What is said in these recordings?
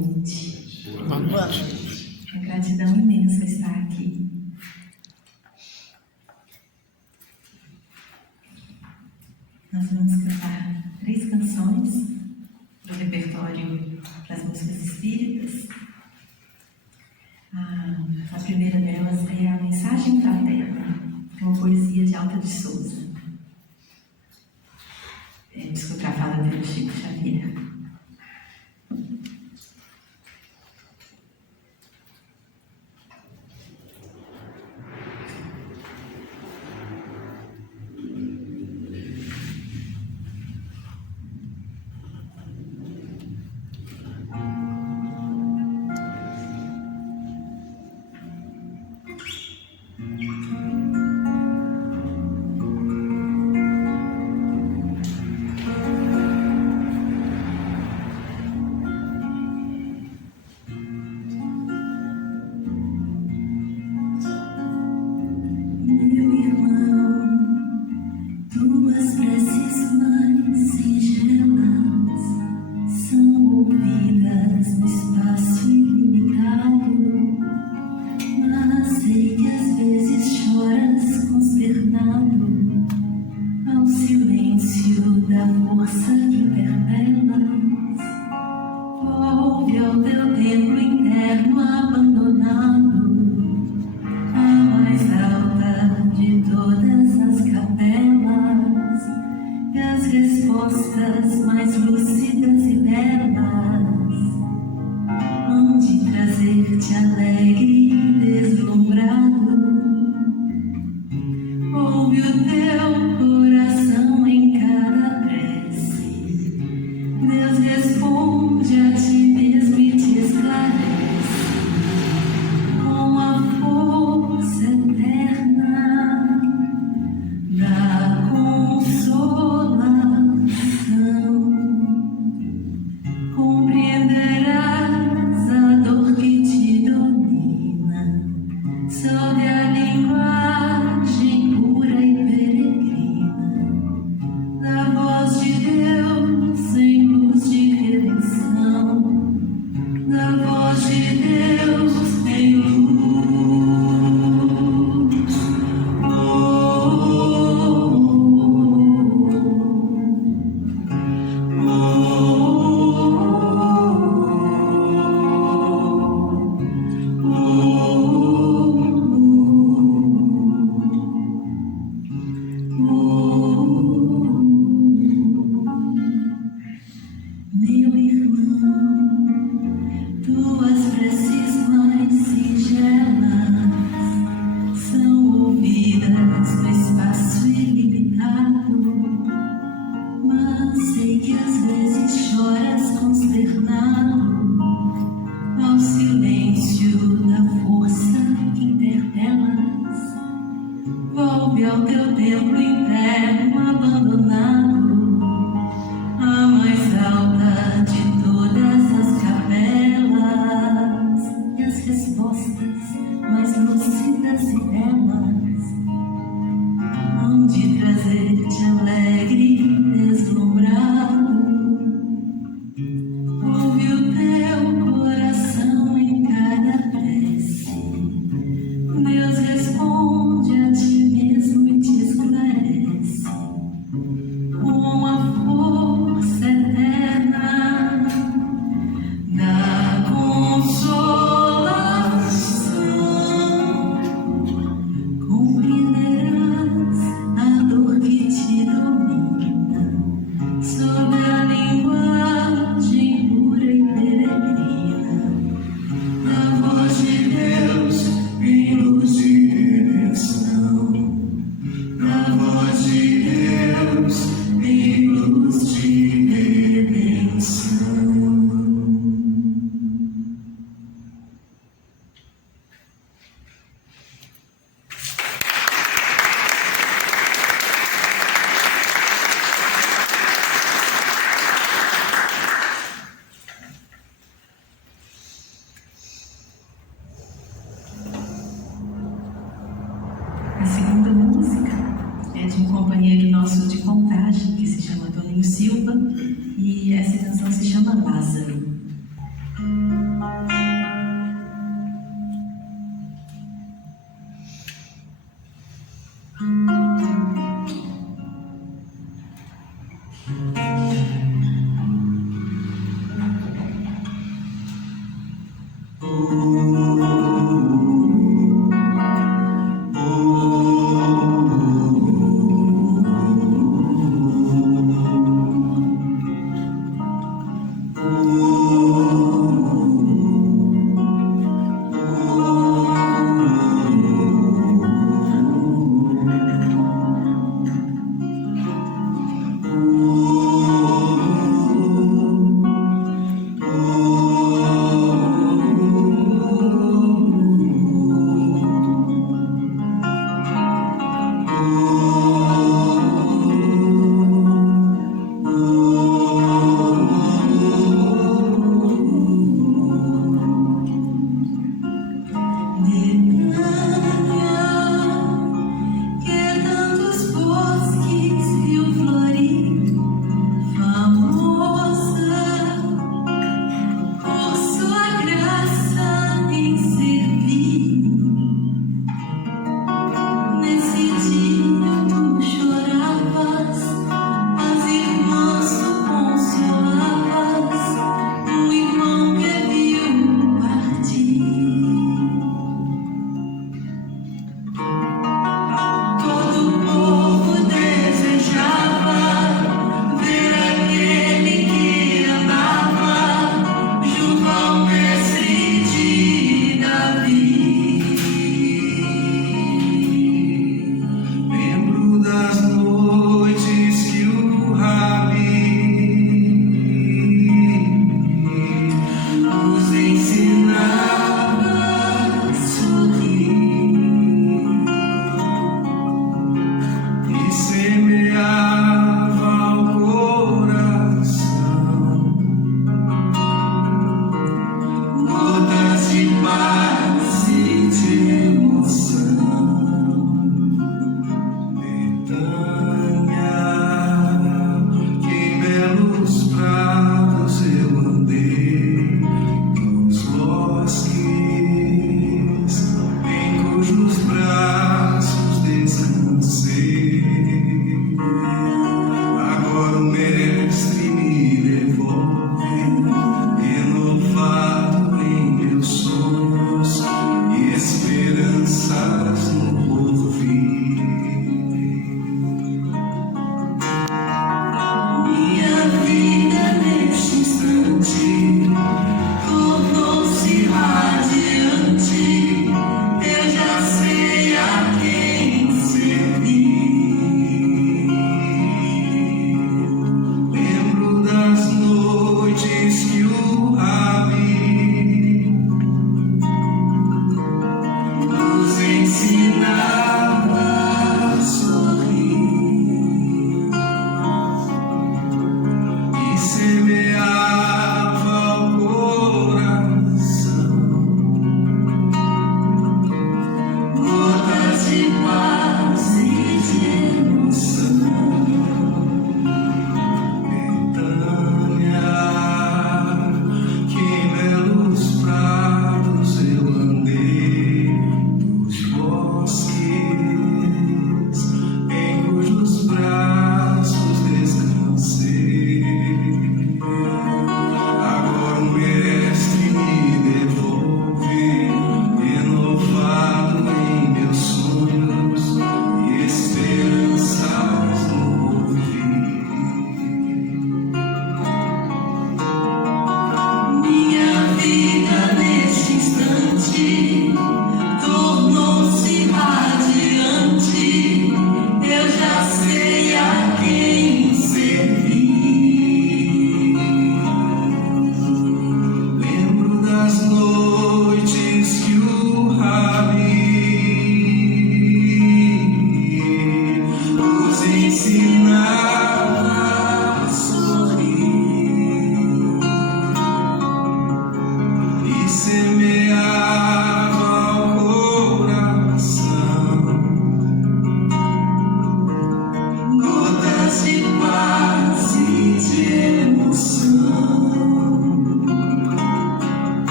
noite. Boa noite. Uma gratidão imensa estar aqui. Nós vamos cantar 3 canções do repertório das músicas espíritas. A primeira delas é a Mensagem Fraterna, que é uma poesia de Alta de Souza. Psicografada pelo Chico Xavier. A segunda música é de um companheiro nosso de Contagem, que se chama Toninho Silva, e essa canção se chama Lázaro.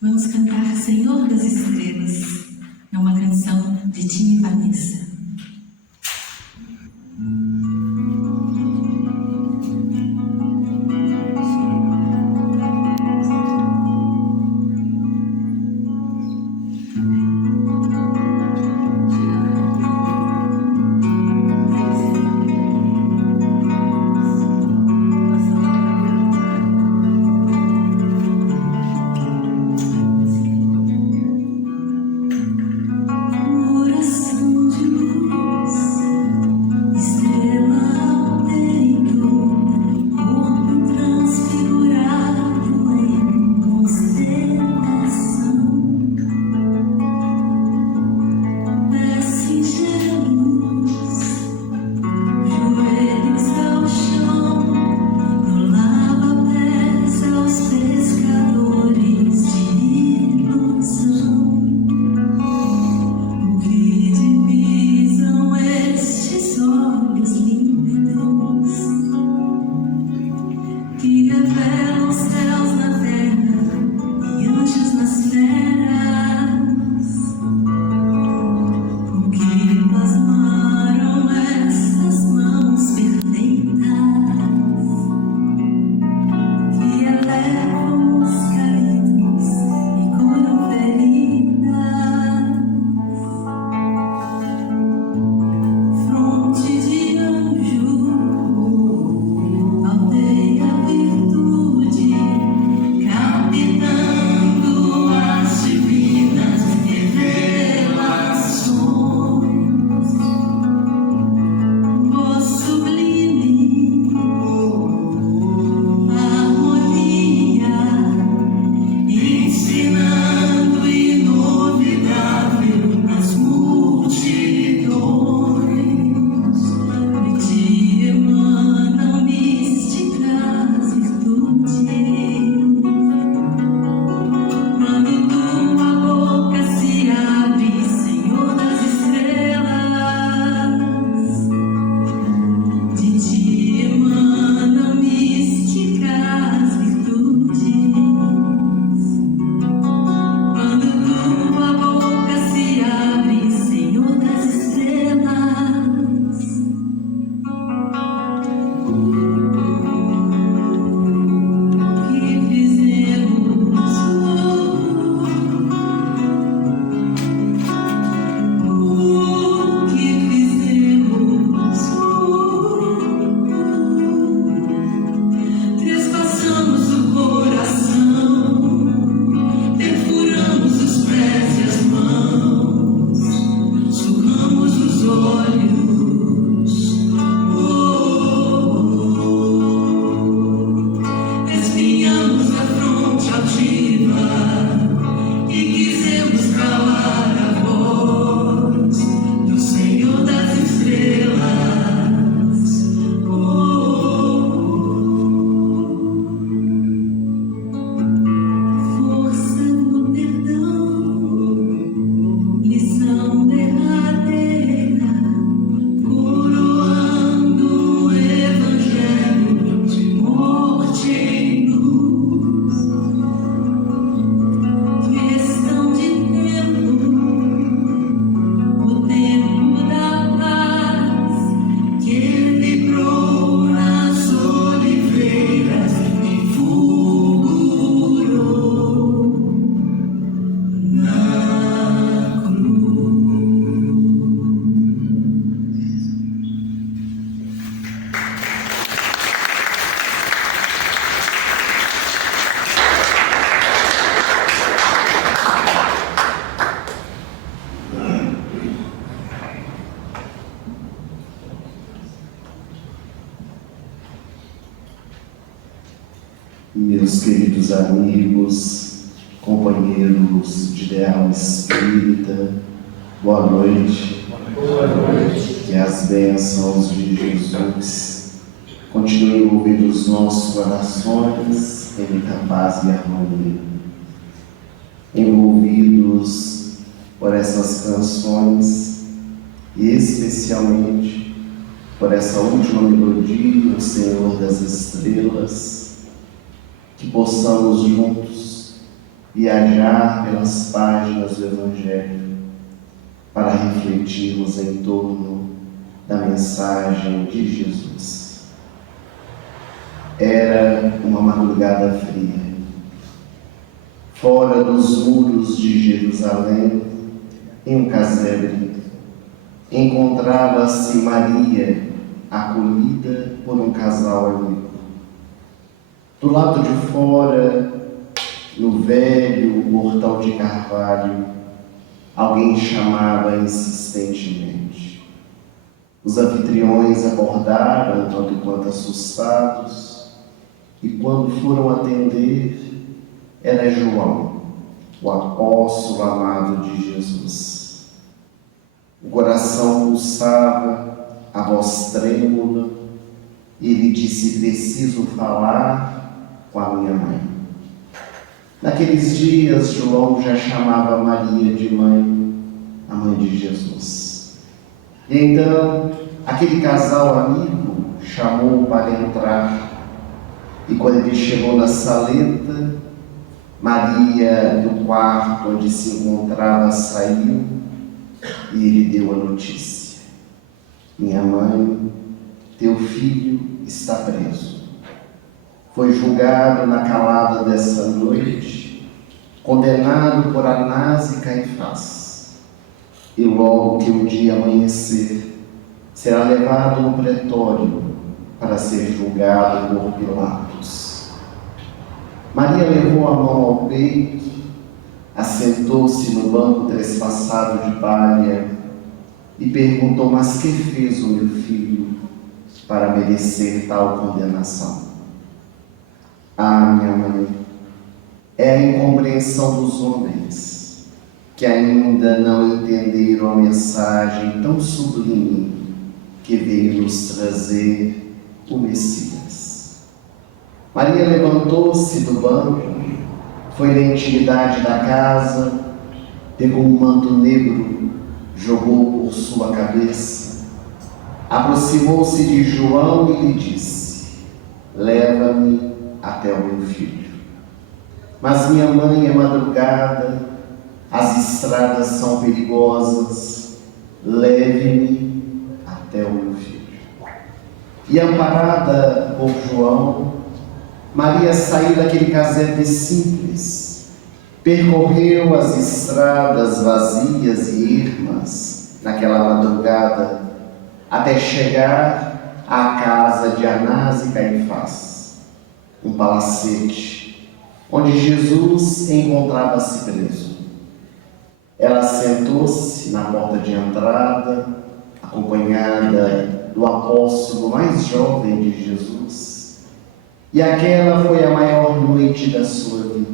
Vamos cantar Senhor das Estrelas. É uma canção de Tim e Vanessa. Meus queridos amigos, companheiros de ideal espírita, boa noite. Boa noite. Que as bênçãos de Jesus continuem envolvendo os nossos corações em muita paz e harmonia. Envolvidos por essas canções e especialmente por essa última melodia, o Senhor das Estrelas, que possamos juntos viajar pelas páginas do Evangelho para refletirmos em torno da mensagem de Jesus. Era uma madrugada fria. Fora dos muros de Jerusalém, em um casebre, encontrava-se Maria, acolhida por um casal amigo. Do lado de fora, no velho portal de carvalho, alguém chamava insistentemente. Os anfitriões acordaram, tanto quanto assustados, e quando foram atender, era João, o apóstolo amado de Jesus. O coração pulsava, a voz trêmula, e ele disse: preciso falar com a minha mãe. Naqueles dias, João já chamava Maria de mãe, a mãe de Jesus. E então, aquele casal amigo chamou para entrar, e quando ele chegou na saleta, Maria, do quarto onde se encontrava, saiu e ele deu a notícia: minha mãe, teu filho está preso. Foi julgado na calada dessa noite, condenado por Anás e Caifás. E logo que o dia amanhecer, será levado no pretório para ser julgado por Pilatos. Maria levou a mão ao peito, assentou-se no banco trespassado de palha e perguntou: mas que fez o meu filho para merecer tal condenação? Ah, minha mãe, é a incompreensão dos homens que ainda não entenderam a mensagem tão sublime que veio nos trazer o Messias. Maria levantou-se do banco, foi na intimidade da casa, pegou um manto negro, jogou por sua cabeça, aproximou-se de João e lhe disse: leva-me até o meu filho. Mas minha mãe, é madrugada, as estradas são perigosas, leve-me até o meu filho. E amparada por João, Maria saiu daquele casebre simples, percorreu as estradas vazias e ermas naquela madrugada, até chegar à casa de Anás e Caifás, um palacete onde Jesus encontrava-se preso. Ela sentou-se na porta de entrada, acompanhada do apóstolo mais jovem de Jesus. E aquela foi a maior noite da sua vida,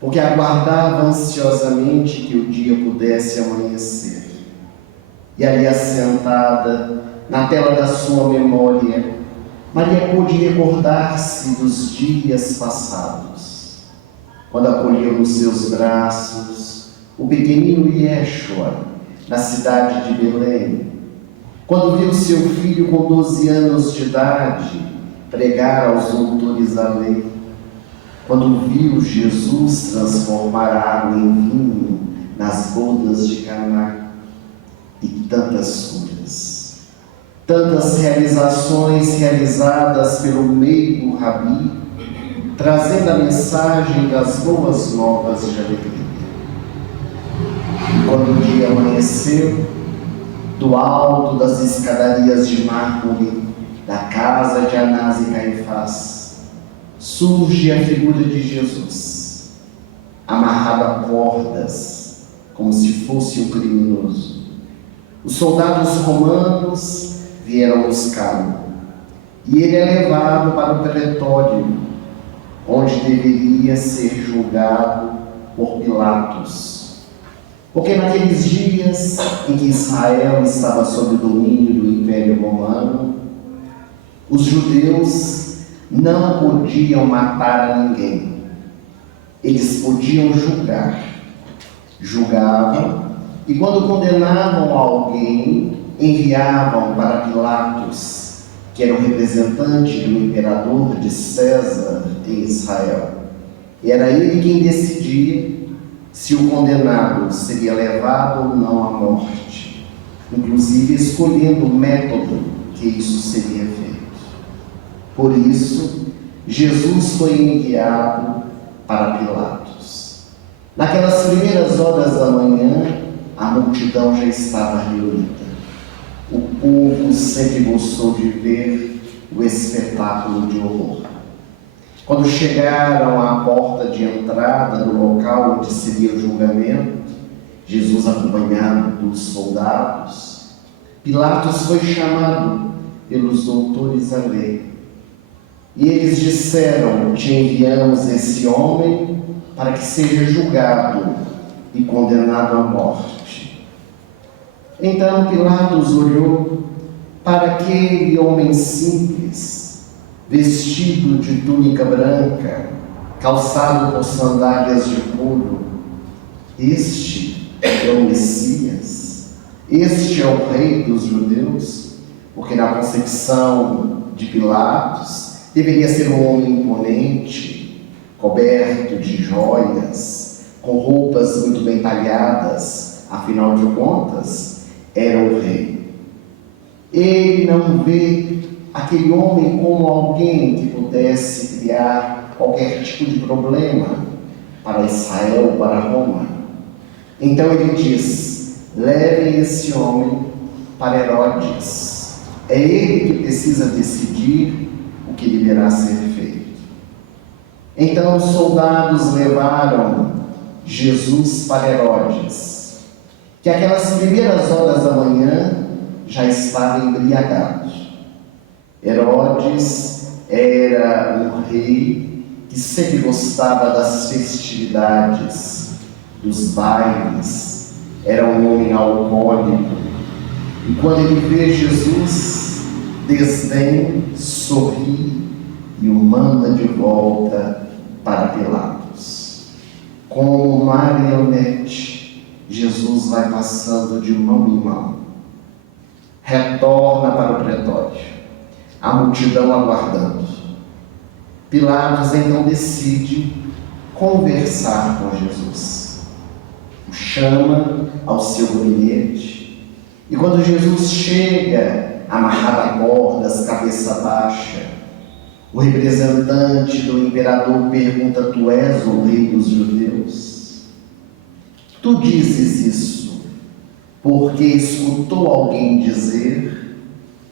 porque aguardava ansiosamente que o dia pudesse amanhecer. E ali assentada, na tela da sua memória, Maria pôde recordar-se dos dias passados, quando acolheu nos seus braços o pequenino Yeshua, na cidade de Belém, quando viu seu filho com 12 anos de idade pregar aos doutores da lei, quando viu Jesus transformar a água em vinho nas bodas de Caná, e tantas curas, tantas realizações realizadas pelo meigo Rabi, trazendo a mensagem das boas novas de alegria. E quando o dia amanheceu, do alto das escadarias de mármore da casa de Anás e Caifás, surge a figura de Jesus, amarrado a cordas, como se fosse um criminoso. Os soldados romanos vieram buscá-lo, e ele é levado para o pretório, onde deveria ser julgado por Pilatos. Porque naqueles dias em que Israel estava sob o domínio do Império Romano, os judeus não podiam matar a ninguém. Eles podiam julgar. Julgavam, e quando condenavam alguém, enviavam para Pilatos, que era o representante do imperador de César em Israel. E era ele quem decidia se o condenado seria levado ou não à morte, inclusive escolhendo o método que isso seria feito. Por isso, Jesus foi enviado para Pilatos. Naquelas primeiras horas da manhã, a multidão já estava reunida. O povo sempre gostou de ver o espetáculo de horror. Quando chegaram à porta de entrada do local onde seria o julgamento, Jesus acompanhado dos soldados, Pilatos foi chamado pelos doutores da lei. E eles disseram: te enviamos esse homem para que seja julgado e condenado à morte. Então Pilatos olhou para aquele homem simples, vestido de túnica branca, calçado por sandálias de couro. Este é o Messias? Este é o Rei dos Judeus? Porque na concepção de Pilatos, deveria ser um homem imponente, coberto de joias, com roupas muito bem talhadas, afinal de contas, era o rei. Ele não vê aquele homem como alguém que pudesse criar qualquer tipo de problema para Israel, para Roma. Então ele diz: levem esse homem para Herodes. É ele que precisa decidir o que deverá ser feito. Então os soldados levaram Jesus para Herodes, que aquelas primeiras horas da manhã já estava embriagado. Herodes era um rei que sempre gostava das festividades, dos bailes, era um homem alcoólico. E quando ele vê Jesus, desdém, sorri e o manda de volta para Pilatos. Como marionete, Jesus vai passando de mão em mão. Retorna para o pretório, a multidão aguardando. Pilatos então decide conversar com Jesus. O chama ao seu gabinete. E quando Jesus chega, amarrado a cordas, cabeça baixa, o representante do imperador pergunta: tu és o rei dos judeus? Tu dizes isso porque escutou alguém dizer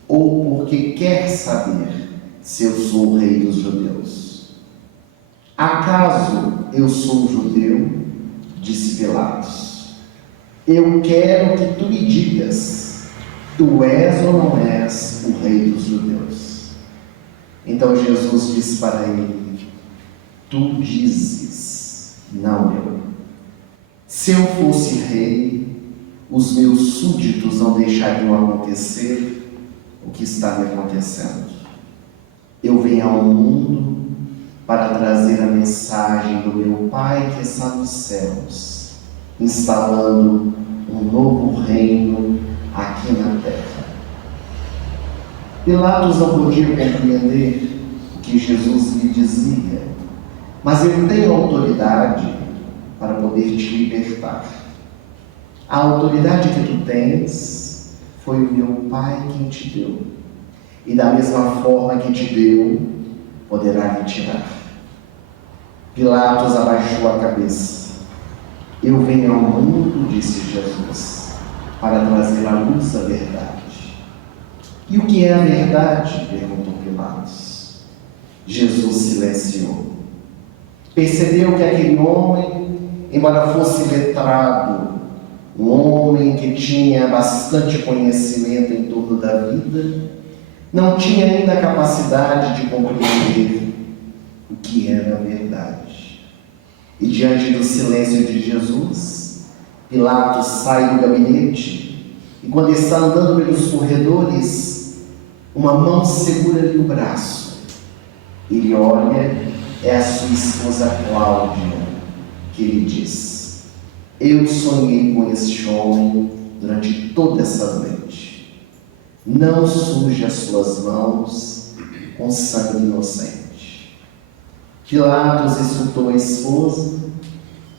ou porque quer saber se eu sou o rei dos judeus? Acaso eu sou judeu? Disse Pilatos. Eu quero que tu me digas, tu és ou não és o rei dos judeus? Então Jesus disse para ele: tu dizes, não eu. Se eu fosse rei, os meus súditos não deixariam acontecer o que está me acontecendo. Eu venho ao mundo para trazer a mensagem do meu Pai que está nos céus, instalando um novo reino aqui na terra. Pilatos não podia compreender o que Jesus lhe dizia, mas eu tenho autoridade para poder te libertar. A autoridade que tu tens foi o meu Pai quem te deu, e da mesma forma que te deu, poderá lhe tirar. Pilatos abaixou a cabeça. Eu venho ao mundo, disse Jesus, para trazer à luz a verdade. E o que é a verdade? Perguntou Pilatos. Jesus silenciou. Percebeu que aquele homem, embora fosse letrado, um homem que tinha bastante conhecimento em torno da vida, não tinha ainda a capacidade de compreender o que era a verdade. E diante do silêncio de Jesus, Pilatos sai do gabinete e quando está andando pelos corredores, uma mão segura-lhe o braço. Ele olha, é a sua esposa Cláudia, que lhe diz: eu sonhei com este homem durante toda essa noite. não suje as suas mãos com sangue inocente. Pilatos escutou a esposa,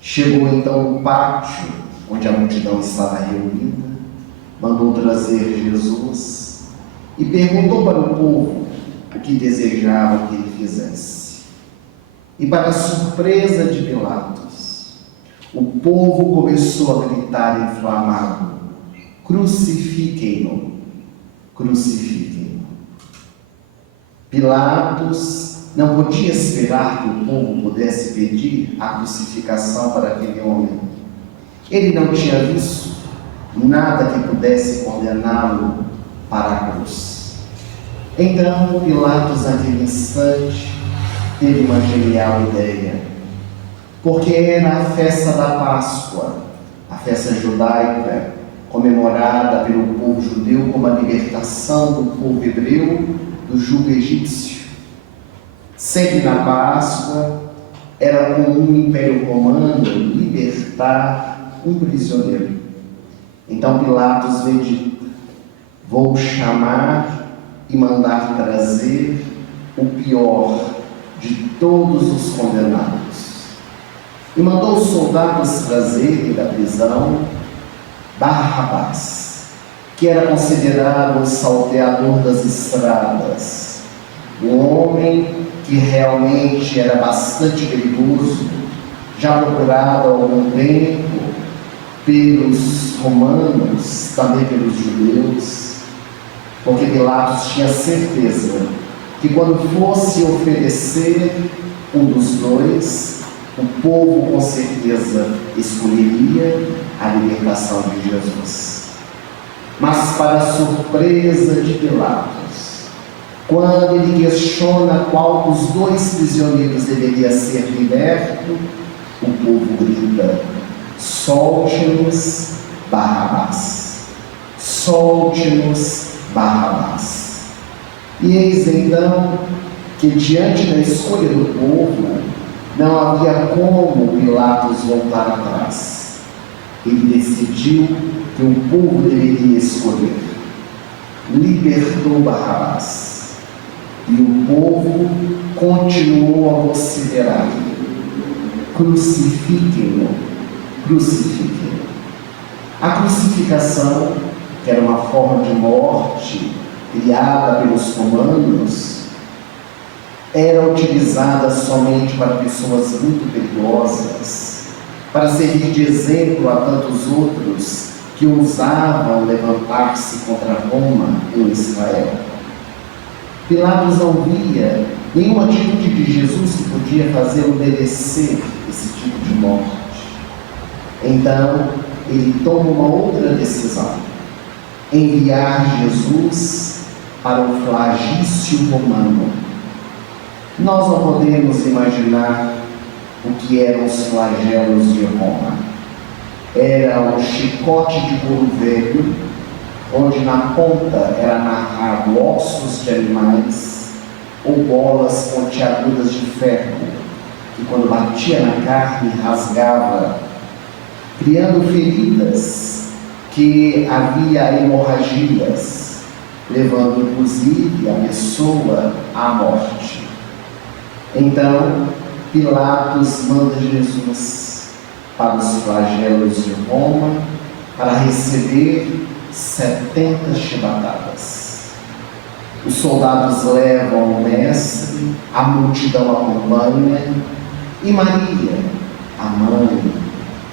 chegou então no pátio, onde a multidão estava reunida, mandou trazer Jesus e perguntou para o povo o que desejava que ele fizesse. E para a surpresa de Pilatos, o povo começou a gritar inflamado: crucifiquem-no, crucifiquem-no. Pilatos não podia esperar que o povo pudesse pedir a crucificação para aquele homem. Ele não tinha visto nada que pudesse condená-lo para a cruz. Então Pilatos, naquele instante, teve uma genial ideia, porque era a festa da Páscoa, a festa judaica, comemorada pelo povo judeu como a libertação do povo hebreu do jugo egípcio. Sempre na Páscoa era comum o Império Romano libertar um prisioneiro. Então Pilatos medita: vou chamar e mandar trazer o pior de todos os condenados. E mandou os soldados trazerem da prisão Barrabás, que era considerado um salteador das estradas, um homem que realmente era bastante perigoso, já procurado há algum tempo pelos romanos, também pelos judeus, porque Pilatos tinha certeza que quando fosse oferecer um dos dois, o povo com certeza escolheria a libertação de Jesus. Mas para a surpresa de Pilatos, quando ele questiona qual dos dois prisioneiros deveria ser liberto, o povo grita: solte-nos Barrabás, solte-nos Barrabás. E eis então que, diante da escolha do povo, não havia como Pilatos voltar atrás. Ele decidiu que o povo deveria escolher. Libertou Barrabás. E o povo continuou a vociferar: crucifiquem-no, crucifiquem-no. A crucificação, que era uma forma de morte criada pelos romanos, era utilizada somente para pessoas muito perigosas, para servir de exemplo a tantos outros que ousavam levantar-se contra Roma em Israel. Pilatos não via nenhuma atitude de Jesus que podia fazê-lo merecer esse tipo de morte. Então, ele toma uma outra decisão: enviar Jesus para o flagício romano. Nós não podemos imaginar o que eram os flagelos de Roma. Era um chicote de couro velho, onde na ponta era amarrado ossos de animais ou bolas pontiagudas de ferro, que quando batia na carne rasgava, criando feridas que havia hemorragias, levando inclusive a pessoa à morte. Então Pilatos manda Jesus para os flagelos de Roma para receber 70 chibatadas. Os soldados levam o mestre, a multidão acompanha, e Maria, a mãe,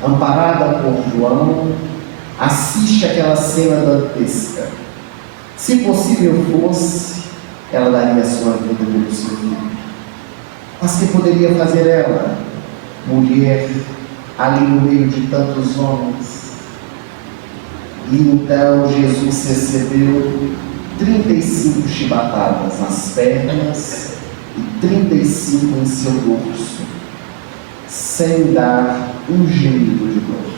amparada por João, assiste aquela cena dantesca. Se possível fosse, ela daria sua vida pelo seu filho. Mas que poderia fazer ela, mulher, ali no meio de tantos homens? E então Jesus recebeu 35 chibatadas nas pernas e 35 em seu dorso, sem dar um gemido de dor.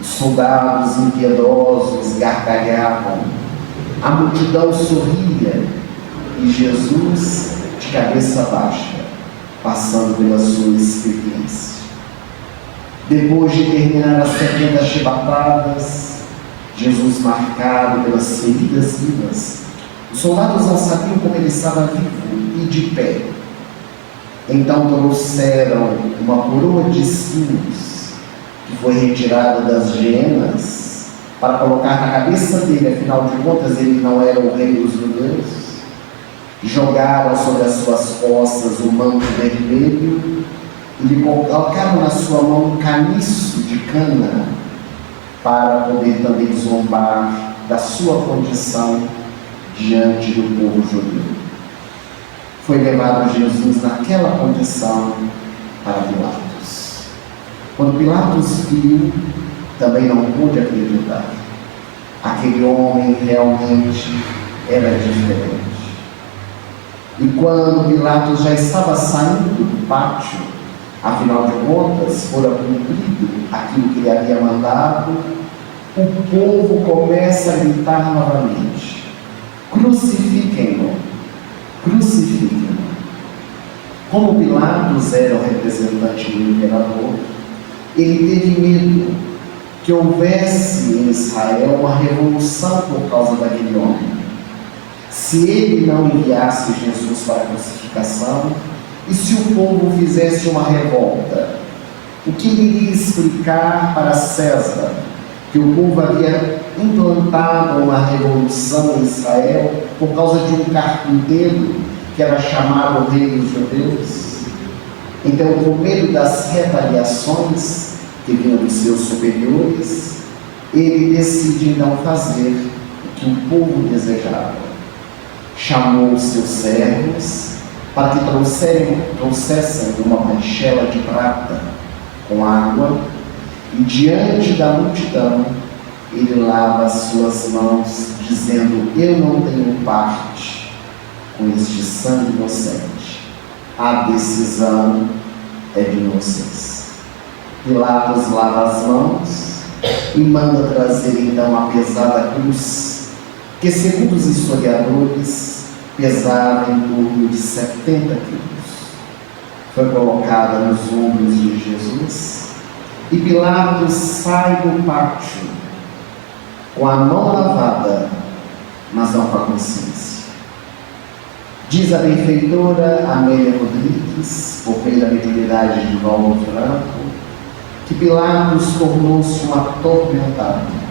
Os soldados impiedosos gargalhavam, a multidão sorria e Jesus, de cabeça baixa, passando pela sua experiência. Depois de terminar as 70 chibatadas, Jesus marcado pelas feridas vivas. Os soldados não sabiam como ele estava vivo e de pé. Então trouxeram uma coroa de espinhos, que foi retirada das hienas, para colocar na cabeça dele, afinal de contas ele não era o rei dos judeus. Jogaram sobre as suas costas o manto vermelho e lhe colocaram na sua mão um caniço de cana, para poder também zombar da sua condição diante do povo judeu. Foi levado Jesus naquela condição para Pilatos. Quando Pilatos viu, também não pôde acreditar. Aquele homem realmente era diferente. E quando Pilatos já estava saindo do pátio, afinal de contas, fora cumprido aquilo que ele havia mandado, o povo começa a gritar novamente: crucifiquem-no, crucifiquem-no. Como Pilatos era o representante do imperador, ele teve medo que houvesse em Israel uma revolução por causa daquele homem. Se ele não enviasse Jesus para a crucificação, e se o povo fizesse uma revolta, o que ele iria explicar para César? Que o povo havia implantado uma revolução em Israel por causa de um carpinteiro que era chamado rei dos judeus? Então, com medo das retaliações que vinham dos seus superiores, ele decide então fazer o que o povo desejava. Chamou os seus servos para que trouxessem uma manchela de prata com água, e diante da multidão ele lava as suas mãos, dizendo: eu não tenho parte com este sangue inocente, a decisão é de vocês. Pilatos lava as mãos e manda trazer então a pesada cruz, que segundo os historiadores pesava em torno de 70 quilos. Foi colocada nos ombros de Jesus, e Pilatos sai do pátio com a mão lavada, mas não com a consciência. Diz a benfeitora Amélia Rodrigues, por meio da mediunidade de Valdo Franco, que Pilatos tornou-se um atormentado.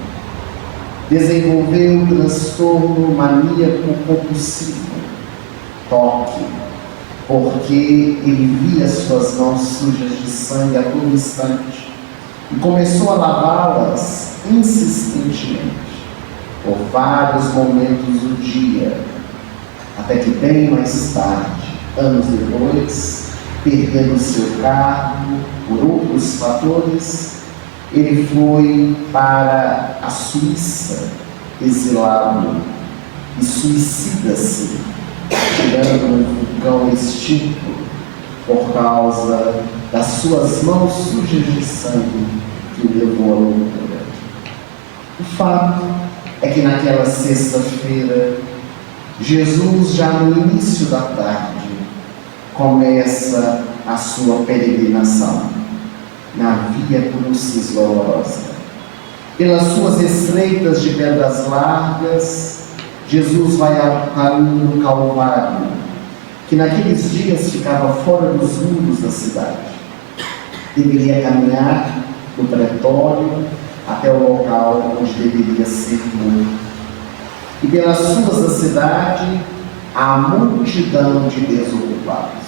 Desenvolveu um transtorno maníaco compulsivo, toque, porque ele via suas mãos sujas de sangue a todo instante e começou a lavá-las insistentemente por vários momentos do dia, até que bem mais tarde, anos depois, perdendo seu cargo por outros fatores, ele foi para a Suíça, exilado, e suicida-se, tirando um vulcão extinto por causa das suas mãos sujas de sangue que o levou à loucura. O fato é que naquela sexta-feira, Jesus, já no início da tarde, começa a sua peregrinação na Via Crucis Dolorosa. Pelas suas estreitas de pedras largas, Jesus vai ao caminho do Calvário, que naqueles dias ficava fora dos muros da cidade. Deveria caminhar do pretório até o local onde deveria ser morto. E pelas ruas da cidade, a multidão de desocupados.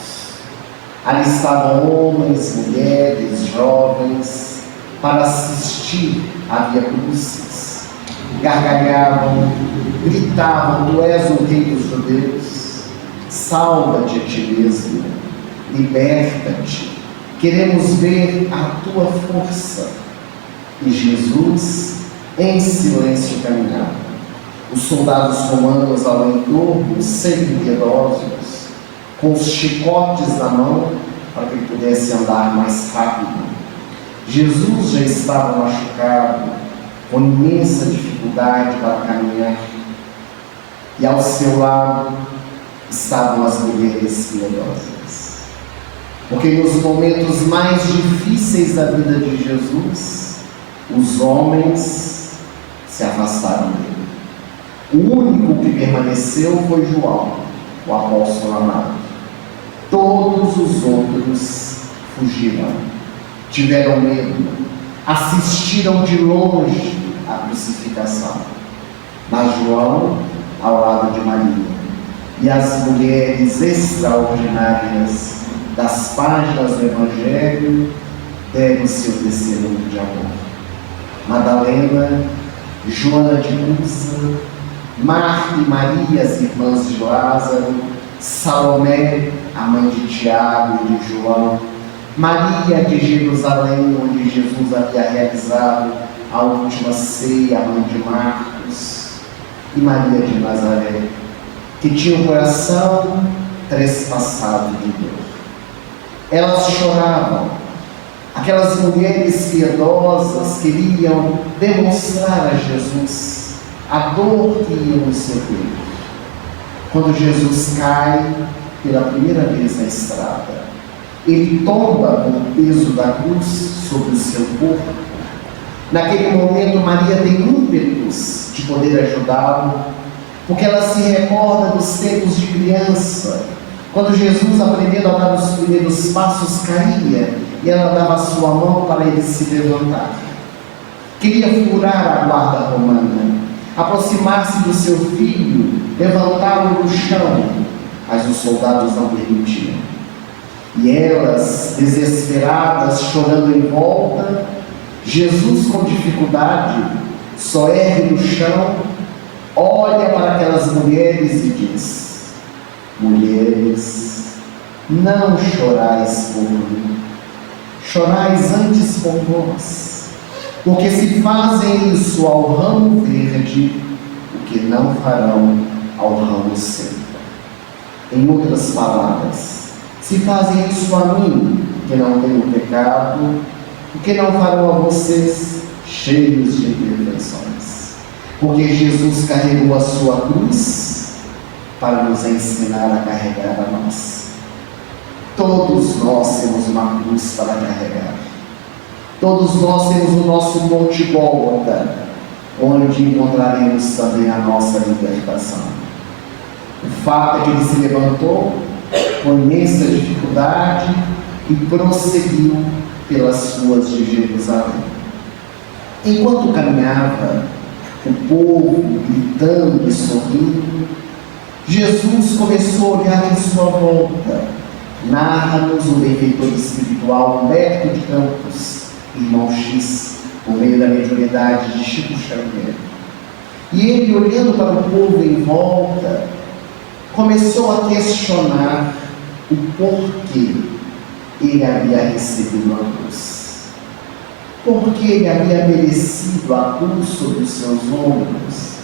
Ali estavam homens, mulheres, jovens, para assistir à Via Crucis. Gargalhavam, gritavam: tu és o rei dos judeus, salva-te a ti mesmo, liberta-te, queremos ver a tua força. E Jesus, em silêncio, caminhava. Os soldados romanos ao entorno, semi-piedosos, com os chicotes na mão, para que ele pudesse andar mais rápido. Jesus já estava machucado, com imensa dificuldade para caminhar, e ao seu lado estavam as mulheres piedosas. Porque nos momentos mais difíceis da vida de Jesus, os homens se afastaram dele. O único que permaneceu foi João, o apóstolo amado. Todos os outros fugiram, tiveram medo, assistiram de longe à crucificação. Mas João, ao lado de Maria, e as mulheres extraordinárias das páginas do Evangelho deram seu testemunho de amor. Madalena, Joana de Musa, Marta e Maria, as irmãs de Lázaro, Salomé, a mãe de Tiago e de João, Maria de Jerusalém, onde Jesus havia realizado a última ceia, a mãe de Marcos, e Maria de Nazaré, que tinha o coração trespassado de dor. Elas choravam. Aquelas mulheres piedosas queriam demonstrar a Jesus a dor que iam sofrer. Quando Jesus cai pela primeira vez na estrada, ele tomba com o peso da cruz sobre o seu corpo. Naquele momento, Maria tem ímpetos de poder ajudá-lo, porque ela se recorda dos tempos de criança, quando Jesus, aprendendo a dar os primeiros passos, caía e ela dava a sua mão para ele se levantar. Queria furar a guarda romana, aproximar-se do seu filho, levantá-lo do chão, mas os soldados não permitiam. E elas, desesperadas, chorando em volta, Jesus, com dificuldade, só ergue do chão, olha para aquelas mulheres e diz: mulheres, não chorais por mim, chorais antes por nós, porque se fazem isso ao ramo verde, o que não farão ao ramo seco. Em outras palavras, se fazem isso a mim, que não tenho pecado, o que não farão a vocês, cheios de imperfeições? Porque Jesus carregou a sua cruz para nos ensinar a carregar a nós. Todos nós temos uma cruz para carregar. Todos nós temos o nosso Monte Gólgota, onde encontraremos também a nossa libertação. O fato é que ele se levantou com imensa dificuldade e prosseguiu pelas ruas de Jerusalém. Enquanto caminhava, o povo gritando e sorrindo, Jesus começou a olhar em sua volta. Narra-nos o benfeitor espiritual Humberto de Campos, irmão X, por meio da mediunidade de Chico Xavier. E ele, olhando para o povo em volta, começou a questionar o porquê ele havia recebido a cruz. Porque ele havia merecido a cruz sobre os seus ombros.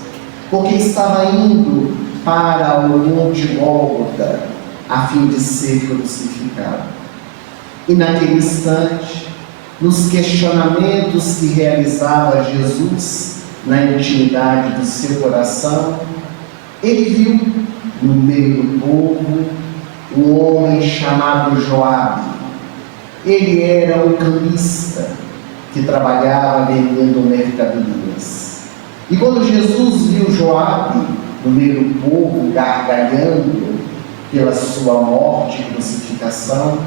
Porque estava indo para o Monte Gólgota a fim de ser crucificado. E naquele instante, nos questionamentos que realizava Jesus na intimidade do seu coração, ele viu no meio do povo um homem chamado Joabe. Ele era um cambista que trabalhava vendendo mercadorias. E quando Jesus viu Joabe no meio do povo gargalhando pela sua morte e crucificação,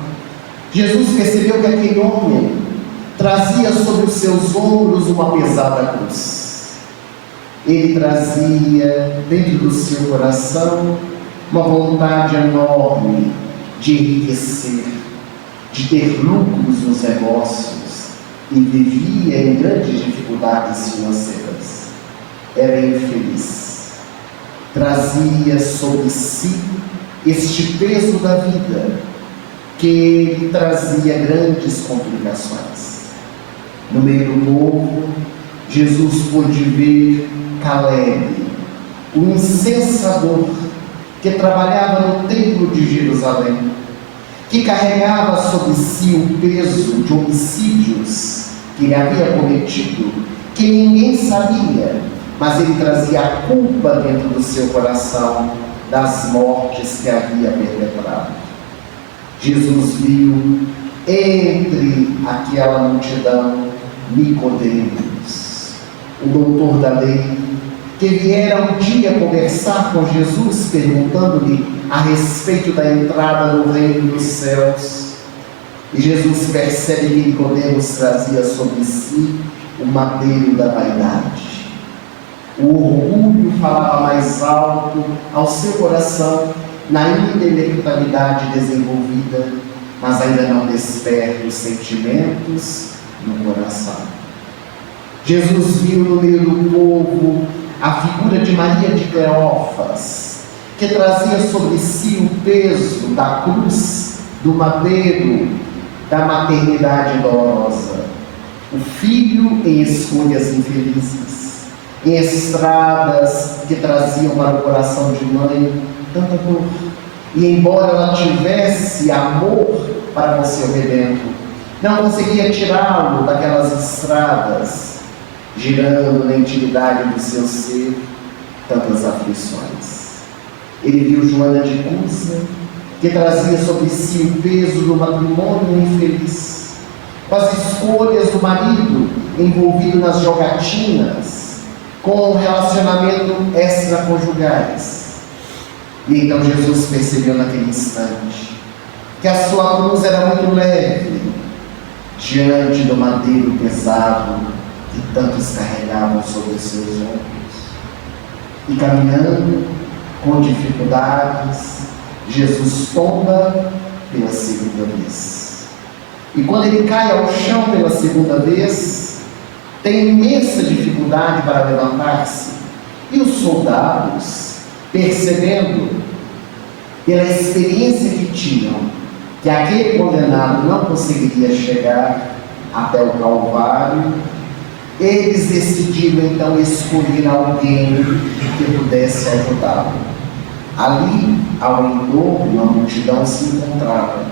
Jesus percebeu que aquele homem trazia sobre os seus ombros uma pesada cruz. Ele trazia dentro do seu coração uma vontade enorme de enriquecer, de ter lucros nos negócios, e vivia em grandes dificuldades financeiras. Era infeliz. Trazia sobre si este peso da vida, que lhe trazia grandes complicações. No meio do povo, Jesus pôde ver Caleb, o incensador que trabalhava no templo de Jerusalém, que carregava sobre si o peso de homicídios que ele havia cometido, que ninguém sabia, mas ele trazia a culpa dentro do seu coração das mortes que havia perpetrado. Jesus viu entre aquela multidão Nicodemos, o doutor da lei, que viera um dia conversar com Jesus, perguntando-lhe a respeito da entrada no reino dos céus. E Jesus percebe que Nicodemos trazia sobre si o madeiro da vaidade. O orgulho falava mais alto ao seu coração, na intelectualidade desenvolvida, mas ainda não desperta os sentimentos no coração. Jesus viu no meio do povo a figura de Maria de Cleófas, que trazia sobre si o peso da cruz, do madeiro, da maternidade dolorosa. O filho em escolhas infelizes, em estradas que traziam para o coração de mãe tanta dor. E embora ela tivesse amor para com seu redento, não conseguia tirá-lo daquelas estradas, girando na intimidade do seu ser tantas aflições. Ele viu Joana de Cusa, que trazia sobre si o peso do matrimônio infeliz, com as escolhas do marido envolvido nas jogatinas, com o relacionamento extraconjugais. E então Jesus percebeu naquele instante que a sua cruz era muito leve diante do madeiro pesado que tantos carregavam sobre os seus ombros. E caminhando com dificuldades, Jesus tomba pela segunda vez. E quando ele cai ao chão pela segunda vez, tem imensa dificuldade para levantar-se. E os soldados, percebendo pela experiência que tinham, que aquele condenado não conseguiria chegar até o Calvário, eles decidiram então escolher alguém que pudesse ajudá-lo. Ali, ao entorno, a multidão se encontrava.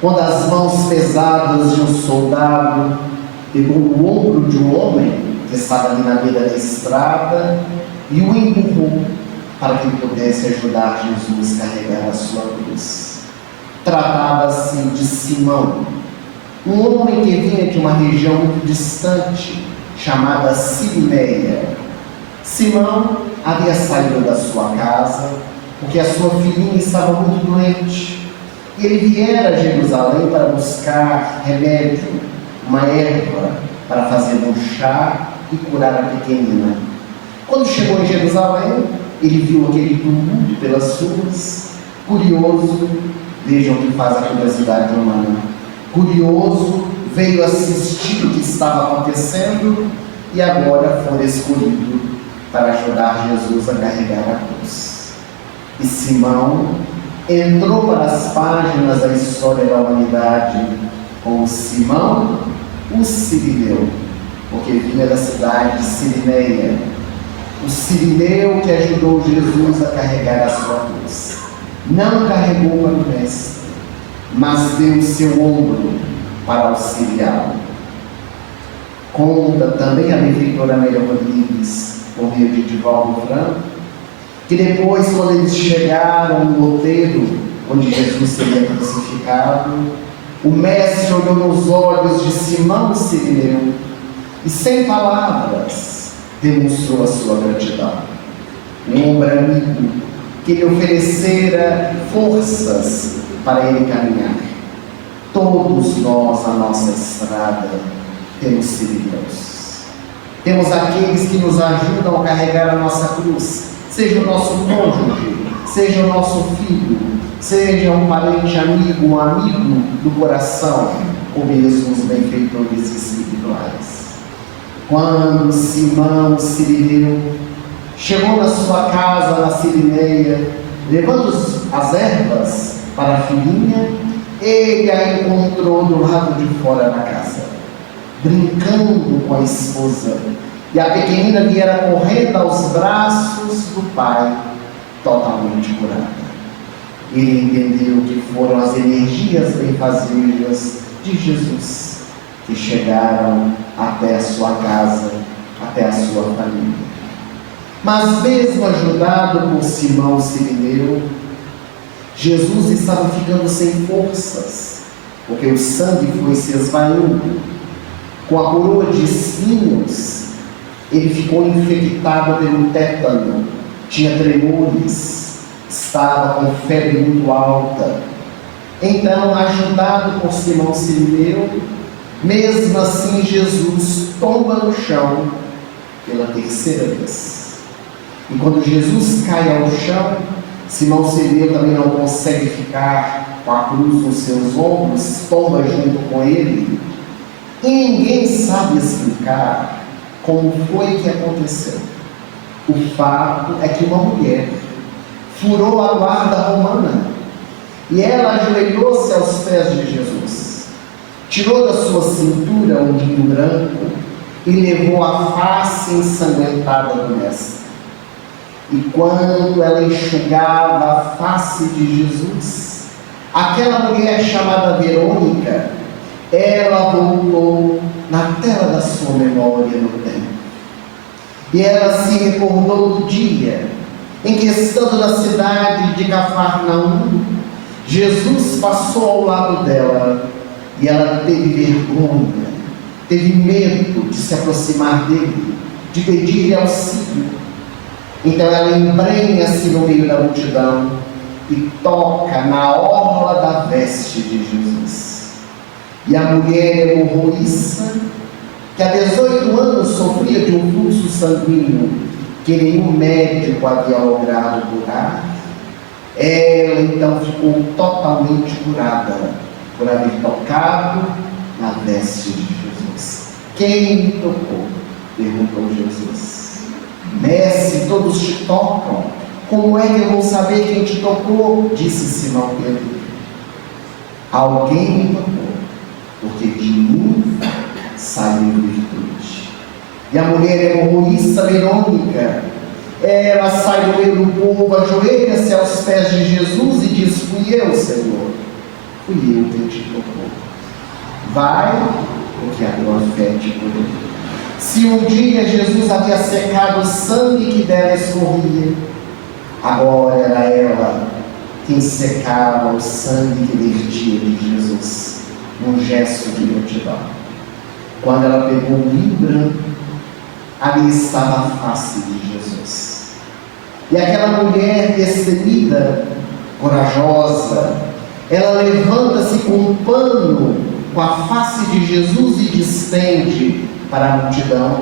Quando as mãos pesadas de um soldado pegou o ombro de um homem que estava ali na beira da estrada e o empurrou para que ele pudesse ajudar Jesus a carregar a sua cruz. Tratava-se de Simão, um homem que vinha de uma região muito distante, chamada Sirineia. Simão havia saído da sua casa, porque a sua filhinha estava muito doente. E ele viera a Jerusalém para buscar remédio, uma erva, para fazer um chá e curar a pequenina. Quando chegou em Jerusalém, ele viu aquele tumulto pelas ruas, curioso, vejam o que faz a curiosidade humana. Curioso, veio assistir o que estava acontecendo e agora foi escolhido para ajudar Jesus a carregar a cruz. E Simão entrou para as páginas da história da humanidade como Simão, o Cirineu, porque vinha da cidade de Sirineia. O Cirineu que ajudou Jesus a carregar a sua cruz. Não carregou para o mestre, mas deu o seu ombro para auxiliá-lo. Conta também a benfeitora Amélia Rodrigues, por meio de Divaldo Franco, que depois, quando eles chegaram no outeiro onde Jesus seria crucificado, o mestre olhou nos olhos de Simão Cirineu e, sem palavras, demonstrou a sua gratidão. Um ombro amigo que lhe oferecera forças para ele caminhar. Todos nós, na nossa estrada, temos Cirineus. Temos aqueles que nos ajudam a carregar a nossa cruz, seja o nosso cônjuge, seja o nosso filho, seja um parente amigo, um amigo do coração, ou mesmo os benfeitores espirituais. Quando Simão Cirineu chegou na sua casa na Sirineia, levando as ervas para a filhinha, ele a encontrou do lado de fora da casa, brincando com a esposa, e a pequenina viera correndo aos braços do pai, totalmente curada. Ele entendeu que foram as energias benfazejas de Jesus que chegaram até a sua casa, até a sua família. Mas mesmo ajudado por Simão Cirineu, Jesus estava ficando sem forças, porque o sangue foi se esvaindo. Com a coroa de espinhos, Ele ficou infectado pelo tétano, tinha tremores, estava com febre muito alta. Então, ajudado por Simão Sirineu, mesmo assim Jesus tomba no chão pela terceira vez. E quando Jesus cai ao chão, Simão Sirineu também não consegue ficar com a cruz nos seus ombros, tomba junto com ele. E ninguém sabe explicar como foi que aconteceu. O fato é que uma mulher furou a guarda romana e ela ajoelhou-se aos pés de Jesus, tirou da sua cintura um linho branco e levou a face ensanguentada do mestre. E quando ela enxugava a face de Jesus, aquela mulher chamada Verônica, ela voltou na tela da sua memória no tempo. E ela se recordou do dia em que, estando na cidade de Cafarnaum, Jesus passou ao lado dela e ela teve vergonha, teve medo de se aproximar dele, de pedir-lhe auxílio. Então ela embrenha-se no meio da multidão e toca na orla da veste de Jesus. E a mulher hemorroíça, que há 18 anos sofria de um fluxo sanguíneo que nenhum médico havia logrado curar, ela então ficou totalmente curada por haver tocado na veste de Jesus. Quem me tocou? Perguntou Jesus. Mestre, todos te tocam. Como é que eu vou saber quem te tocou? Disse Simão Pedro. Alguém me tocou, porque de mim saiu virtude. E a mulher hemorroíça Verônica, ela sai do meio do povo, ajoelha-se aos pés de Jesus e diz: fui eu, Senhor, fui eu quem te tocou. Vai, porque a tua fé te curou. Se um dia Jesus havia secado o sangue que dela escorria, agora era ela quem secava o sangue que vertia de Jesus, num gesto de gratidão. Quando ela pegou o vinho branco, ali estava a face de Jesus. E aquela mulher destemida, corajosa, ela levanta-se com um pano com a face de Jesus e distende para a multidão,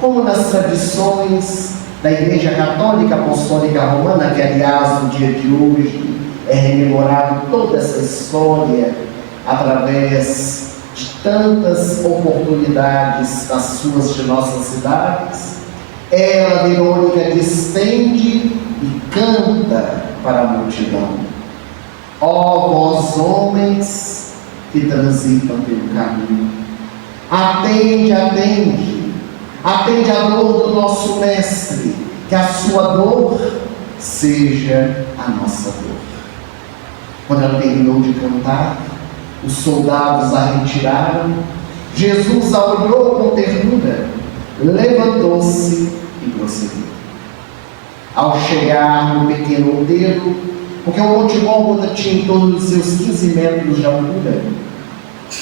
como nas tradições da Igreja Católica Apostólica Romana, que aliás no dia de hoje é rememorado toda essa história através de tantas oportunidades nas ruas de nossas cidades. Ela, Verônica, distende e canta para a multidão: ó vós homens que transitam pelo caminho, atende, atende, atende a dor do nosso mestre, que a sua dor seja a nossa dor. Quando ela terminou de cantar, os soldados a retiraram. Jesus a olhou com ternura, levantou-se e prosseguiu. Ao chegar no pequeno outeiro, porque o Monte Gólgota tinha em torno dos seus 15 metros de altura,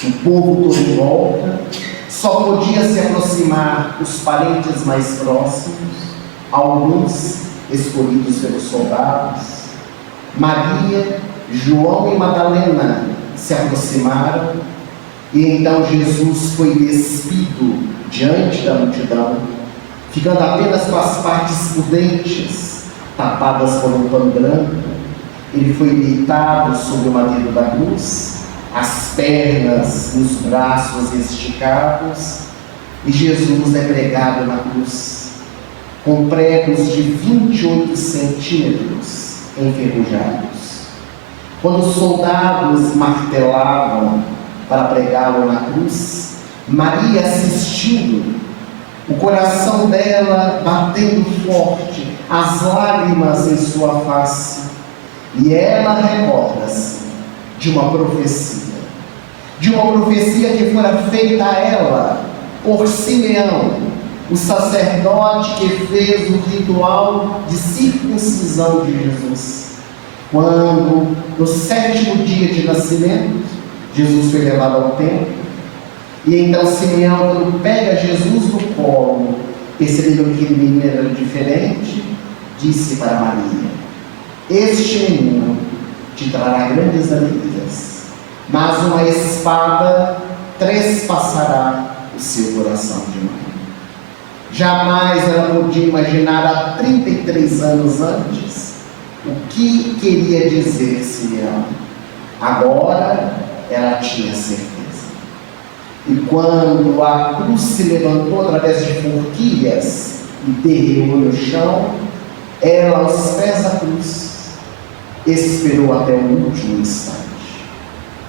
o povo todo em volta, só podia se aproximar os parentes mais próximos, alguns escolhidos pelos soldados. Maria, João e Madalena se aproximaram, e então Jesus foi despido diante da multidão, ficando apenas com as partes prudentes tapadas por um pano branco. Ele foi deitado sobre o madeiro da cruz, as pernas e os braços esticados, e Jesus é pregado na cruz, com pregos de 28 centímetros enferrujados. Quando os soldados martelavam para pregá-lo na cruz, Maria assistindo, o coração dela batendo forte, as lágrimas em sua face, e ela recorda-se de uma profecia que fora feita a ela por Simeão, o sacerdote que fez o ritual de circuncisão de Jesus. Quando, no 7º dia de nascimento, Jesus foi levado ao templo, e então Simeão, quando pega Jesus no colo, percebendo que aquele menino era diferente, disse para Maria: este menino te trará grandes alegrias, mas uma espada trespassará o seu coração de mãe. Jamais ela podia imaginar há 33 anos antes o que queria dizer Simeão. Agora ela tinha certeza. E quando a cruz se levantou através de forquilhas e derramou no chão, ela, aos pés da cruz, esperou até o último instante.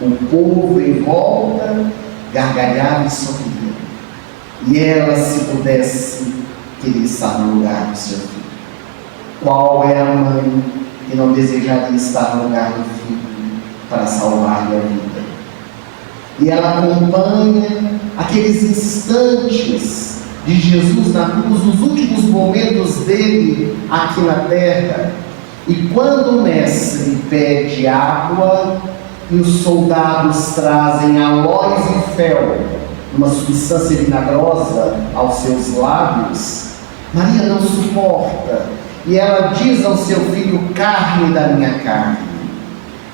O povo em volta gargalhava e sorria. E ela, se pudesse, queria estar no lugar do seu filho. Qual é a mãe que não desejaria estar no lugar do filho para salvar-lhe a vida? E ela acompanha aqueles instantes de Jesus na cruz, os últimos momentos dele aqui na terra. E quando o mestre pede água e os soldados trazem aloés e fel, uma substância vinagrosa, aos seus lábios, Maria não suporta e ela diz ao seu filho: carne da minha carne,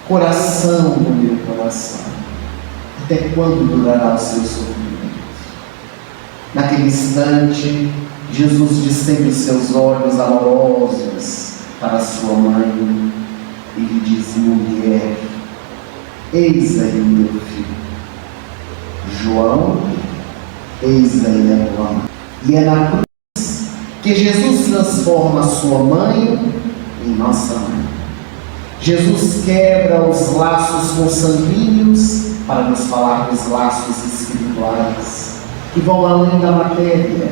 coração do meu coração. Até quando durará o seu sofrimento? Naquele instante, Jesus distende os seus olhos amorosos para sua mãe e lhe diz: mulher, eis aí o meu filho. João, eis aí a tua mãe. E é na cruz que Jesus transforma sua mãe em nossa mãe. Jesus quebra os laços consanguíneos para nos falar dos laços espirituais que vão além da matéria.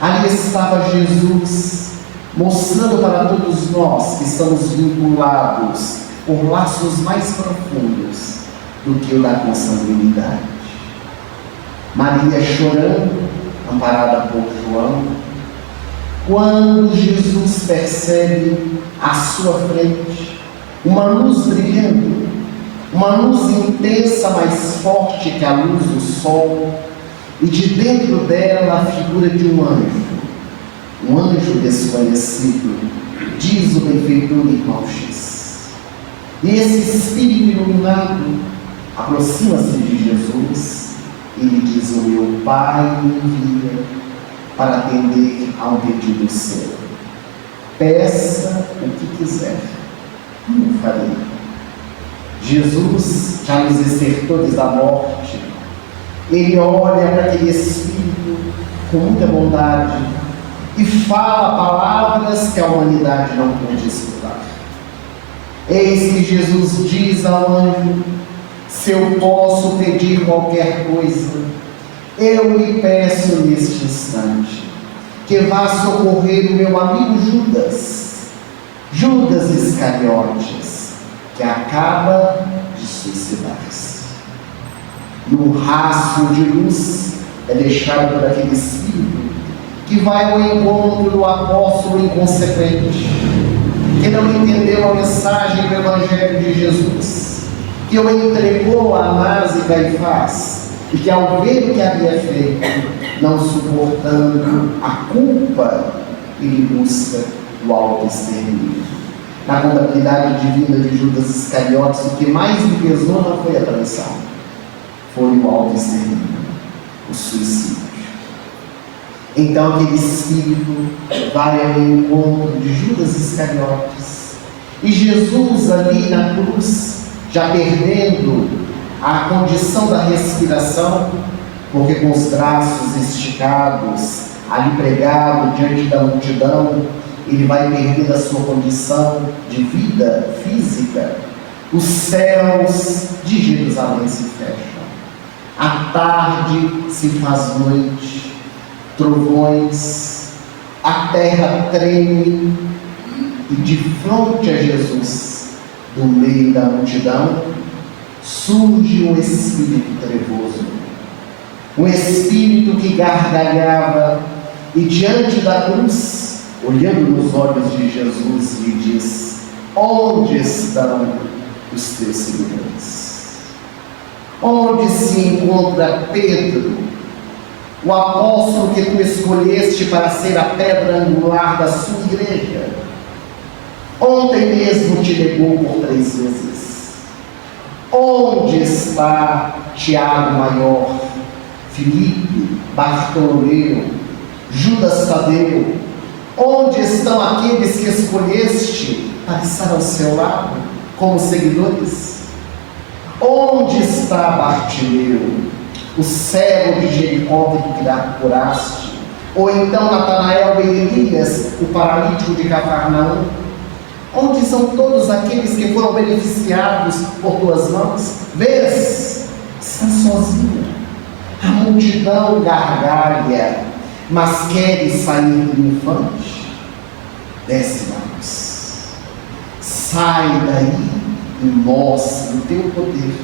Ali estava Jesus mostrando para todos nós que estamos vinculados por laços mais profundos do que o da consanguinidade. Maria chorando, amparada por João, quando Jesus percebe à sua frente uma luz brilhando, uma luz intensa, mais forte que a luz do sol, e de dentro dela a figura de um anjo desconhecido, diz o benfeitor irmão X. E esse espírito iluminado aproxima-se de Jesus e lhe diz: o meu Pai me envia para atender a um pedido seu. Peça o que quiser, como farei. Jesus já nos extertou da morte. Ele olha para aquele espírito com muita bondade e fala palavras que a humanidade não pode escutar. Eis que Jesus diz ao anjo: se eu posso pedir qualquer coisa, eu lhe peço neste instante que vá socorrer o meu amigo Judas Iscariotes, que acaba de suicidar-se. E um rastro de luz é deixado por aquele espírito que vai ao encontro do apóstolo inconsequente, que não entendeu a mensagem do Evangelho de Jesus, que o entregou a Anás e Caifás, e que ao ver o que havia feito, não suportando a culpa, ele busca o autoextermínio. Na contabilidade divina de Judas Iscariotes, o que mais lhe pesou não foi a traição, foi o autoextermínio, o suicídio. Então aquele espírito vai ao encontro de Judas Iscariotes, e Jesus ali na cruz, já perdendo a condição da respiração, porque com os braços esticados, ali pregado diante da multidão, ele vai perdendo a sua condição de vida física. Os céus de Jerusalém se fecham, a tarde se faz noite, trovões, a terra treme, e de frente a Jesus, do meio da multidão, surge um espírito trevoso, um espírito que gargalhava, e diante da cruz, olhando nos olhos de Jesus, lhe diz: onde estão os teus seguidores? Onde se encontra Pedro, o apóstolo que tu escolheste para ser a pedra angular da sua igreja, ontem mesmo te negou por 3 vezes. Onde está Tiago Maior, Filipe, Bartolomeu, Judas Tadeu? Onde estão aqueles que escolheste para estar ao seu lado como seguidores? Onde está Bartimeu, o cego de Jericó que tu curaste? Ou então Natanael ben Elias, o paralítico de Cafarnaum? Onde são todos aqueles que foram beneficiados por tuas mãos? Vês, está sozinho. A multidão gargalha, mas queres sair triunfante? Desce na luz. Sai daí e mostra o teu poder,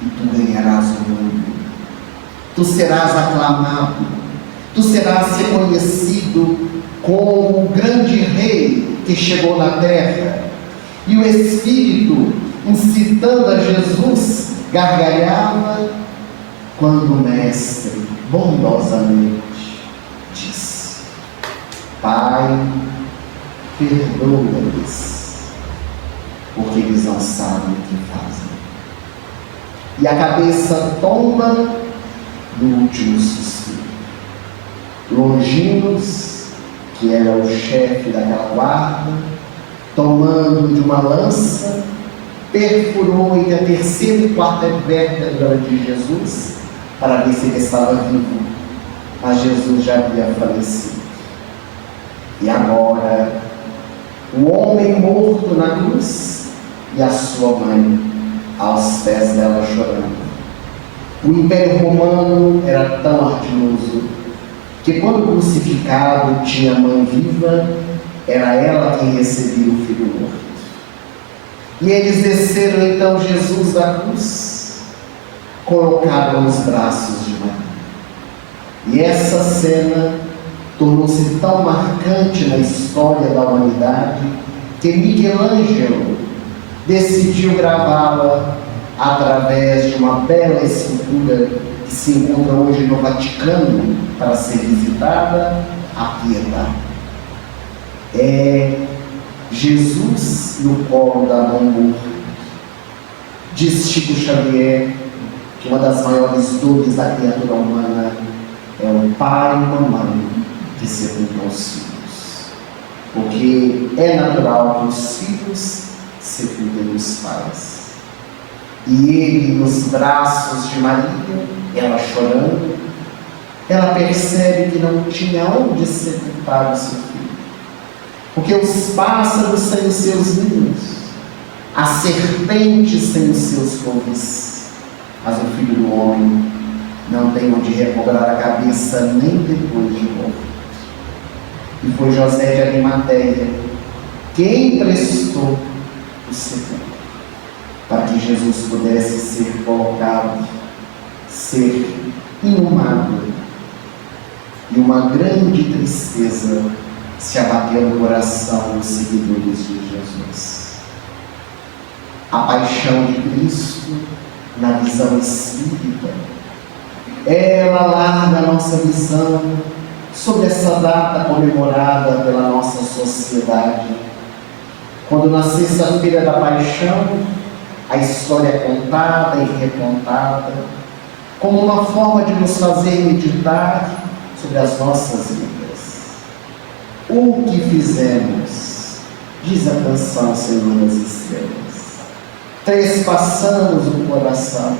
e tu ganharás o mundo. Tu serás aclamado, tu serás reconhecido como o grande rei que chegou na terra. E o Espírito, incitando a Jesus, gargalhava quando o Mestre bondosamente disse: Pai, perdoa-lhes, porque eles não sabem o que fazem. E a cabeça tomba no último suspiro. Longinos, que era o chefe daquela guarda, tomando de uma lança, perfurou entre a terceira e quarta vértebra de Jesus para ver se ele estava vivo, mas Jesus já havia falecido. E agora, o homem morto na cruz e a sua mãe aos pés dela chorando. O Império Romano era tão ardiloso que, quando crucificado tinha a mãe viva, era ela quem recebia o filho morto. E eles desceram então Jesus da cruz, colocaram nos braços de Maria. E essa cena tornou-se tão marcante na história da humanidade que Michelangelo decidiu gravá-la através de uma bela escultura que se encontra hoje no Vaticano para ser visitada, a Piedade. É Jesus no colo da mãe morta. Diz Chico Xavier que uma das maiores dores da criatura humana é o pai e a mãe que sepultam os filhos, porque é natural que os filhos sepultem os pais. E ele, nos braços de Maria, ela chorando, ela percebe que não tinha onde sepultar o seu filho, porque os pássaros têm os seus ninhos, as serpentes têm os seus covis, mas o filho do homem não tem onde recobrar a cabeça nem depois de morto. E foi José de Arimateia que emprestou o sepulcro para que Jesus pudesse ser colocado, ser inumado. E uma grande tristeza se abateu no coração dos seguidores de Jesus. A paixão de Cristo, na visão espírita, ela larga a nossa visão sobre essa data comemorada pela nossa sociedade, quando na sexta-feira da paixão a história é contada e recontada como uma forma de nos fazer meditar sobre as nossas vidas. O que fizemos, diz a canção Senhor das Estrelas, trespassamos o coração,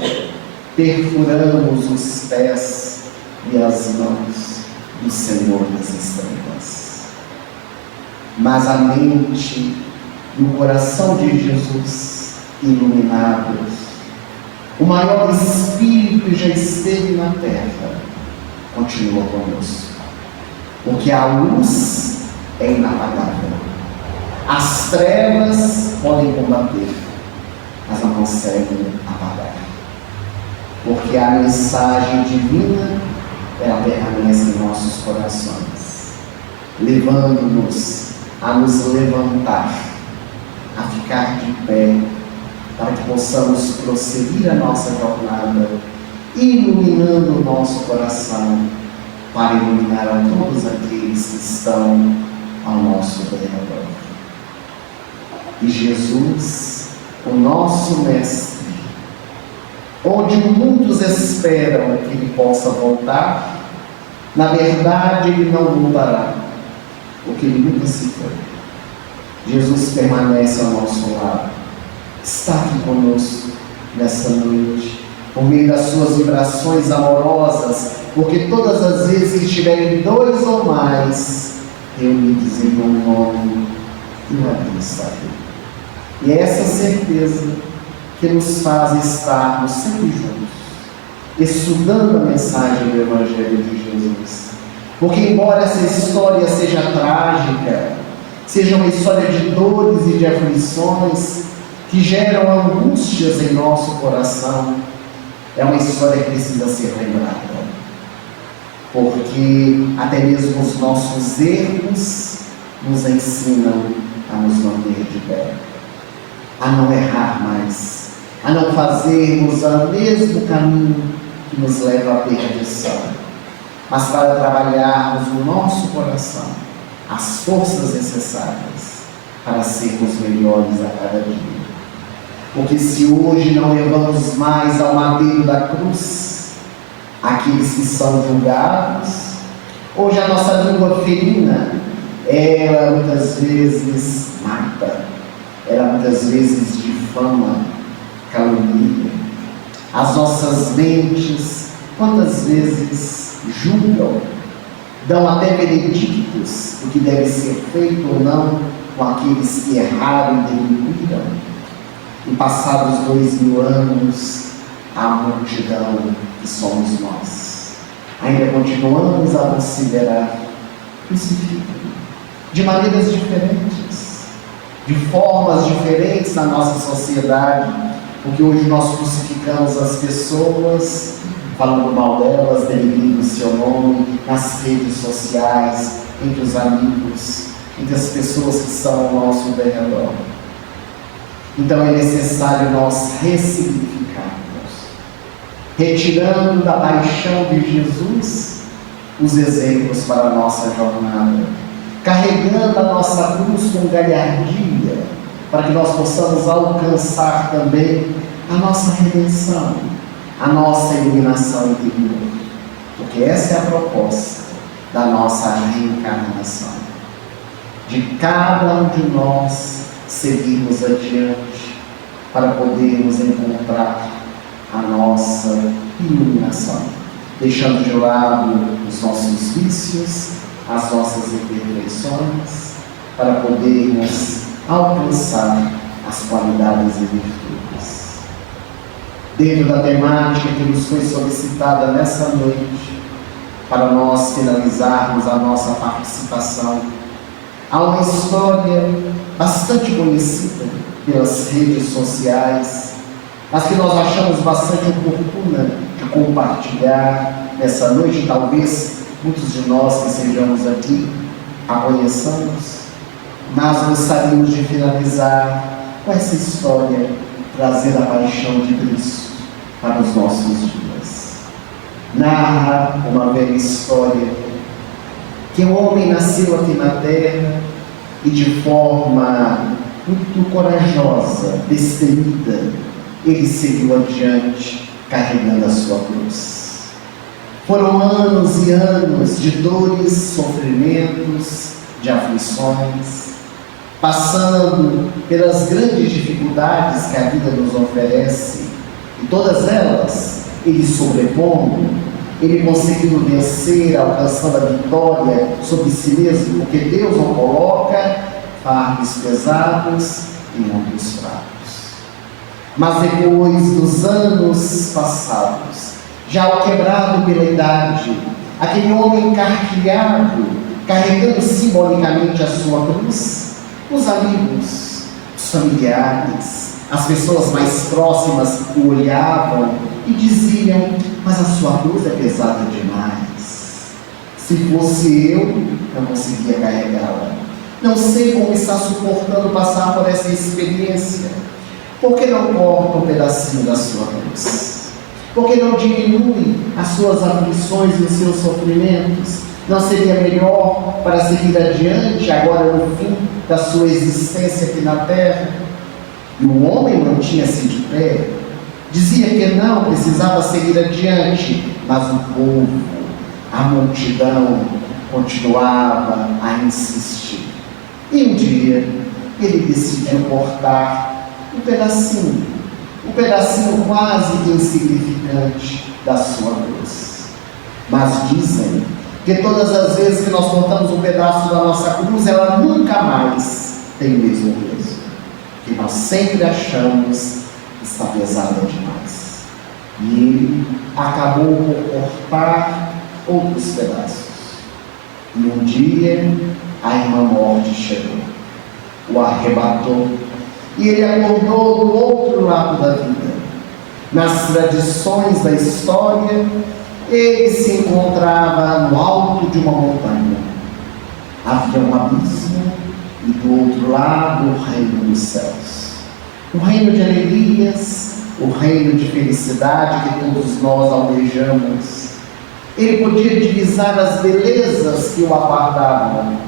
perfuramos os pés e as mãos do Senhor das Estrelas. Mas a mente e o coração de Jesus iluminados, o maior Espírito que já esteve na terra, continua conosco, porque a luz é inapagável. As trevas podem combater, mas não conseguem apagar, porque a mensagem divina, ela permanece em nossos corações, levando-nos a nos levantar, a ficar de pé, para que possamos prosseguir a nossa jornada, iluminando o nosso coração para iluminar a todos aqueles que estão ao nosso redor. E Jesus, o nosso Mestre, onde muitos esperam que Ele possa voltar, na verdade Ele não voltará, porque Ele nunca se foi. Jesus permanece ao nosso lado, está aqui conosco nessa noite, por meio das suas vibrações amorosas, porque todas as vezes que estiverem dois ou mais reunidos em meu nome, eu aqui estarei. E é essa certeza que nos faz estarmos sempre juntos, estudando a mensagem do Evangelho de Jesus. Porque embora essa história seja trágica, seja uma história de dores e de aflições, que geram angústias em nosso coração, é uma história que precisa ser lembrada. Porque até mesmo os nossos erros nos ensinam a nos manter de pé, a não errar mais, a não fazermos o mesmo caminho que nos leva à perdição, mas para trabalharmos no nosso coração as forças necessárias para sermos melhores a cada dia. Porque se hoje não levamos mais ao madeiro da cruz aqueles que são julgados, hoje a nossa língua ferina, ela muitas vezes mata, ela muitas vezes difama, calunia. As nossas mentes, quantas vezes julgam, dão até veredictos do que deve ser feito ou não com aqueles que erraram e delinquiram. E passados 2000 anos, a multidão que somos nós, ainda continuamos a considerar crucificado de maneiras diferentes, de formas diferentes na nossa sociedade, porque hoje nós crucificamos as pessoas, falando mal delas, denegrindo o seu nome nas redes sociais, entre os amigos, entre as pessoas que estão ao nosso redor. Então é necessário nós ressignificarmos, retirando da paixão de Jesus os exemplos para a nossa jornada, carregando a nossa cruz com galhardia, para que nós possamos alcançar também a nossa redenção, a nossa iluminação interior, porque essa é a proposta da nossa reencarnação, de cada um de nós seguirmos adiante para podermos encontrar a nossa iluminação, deixando de lado os nossos vícios, as nossas imperfeições, para podermos alcançar as qualidades e virtudes. Dentro da temática que nos foi solicitada nessa noite, para nós finalizarmos a nossa participação, há uma história bastante conhecida pelas redes sociais, mas que nós achamos bastante oportuna de compartilhar nessa noite. Talvez muitos de nós que sejamos aqui a conheçamos, mas gostaríamos de finalizar com essa história, trazer a paixão de Cristo para os nossos dias. Narra uma velha história que o homem nasceu aqui na terra e de forma muito corajosa, destemida, ele seguiu adiante carregando a sua cruz. Foram anos e anos de dores, sofrimentos, de aflições, passando pelas grandes dificuldades que a vida nos oferece, e todas elas ele sobrepondo, ele conseguindo vencer, alcançando a vitória sobre si mesmo, porque Deus não coloca fardos pesados em ombros fracos. Mas depois dos anos passados, já quebrado pela idade, aquele homem carquilhado, carregando simbolicamente a sua cruz, os amigos, os familiares, as pessoas mais próximas o olhavam e diziam: mas a sua cruz é pesada demais. Se fosse eu, não conseguia carregá-la. Não sei como está suportando passar por essa experiência. Por que não corta um pedacinho da sua cruz? Porque não diminui as suas aflições e os seus sofrimentos? Não seria melhor para seguir adiante, agora no fim da sua existência aqui na terra? E o homem mantinha-se de pé, dizia que não, precisava seguir adiante, mas o povo, a multidão, continuava a insistir. E um dia, ele decidiu cortar um pedacinho quase insignificante da sua cruz. Mas dizem que todas as vezes que nós cortamos um pedaço da nossa cruz, ela nunca mais tem o mesmo peso. Que nós sempre achamos que está pesada demais. E ele acabou por cortar outros pedaços. E um dia, a irmã morte chegou, o arrebatou, e ele acordou do outro lado da vida. Nas tradições da história, ele se encontrava no alto de uma montanha. Havia um abismo e do outro lado o reino dos céus. O reino de alegrias, o reino de felicidade que todos nós almejamos. Ele podia divisar as belezas que o aguardavam.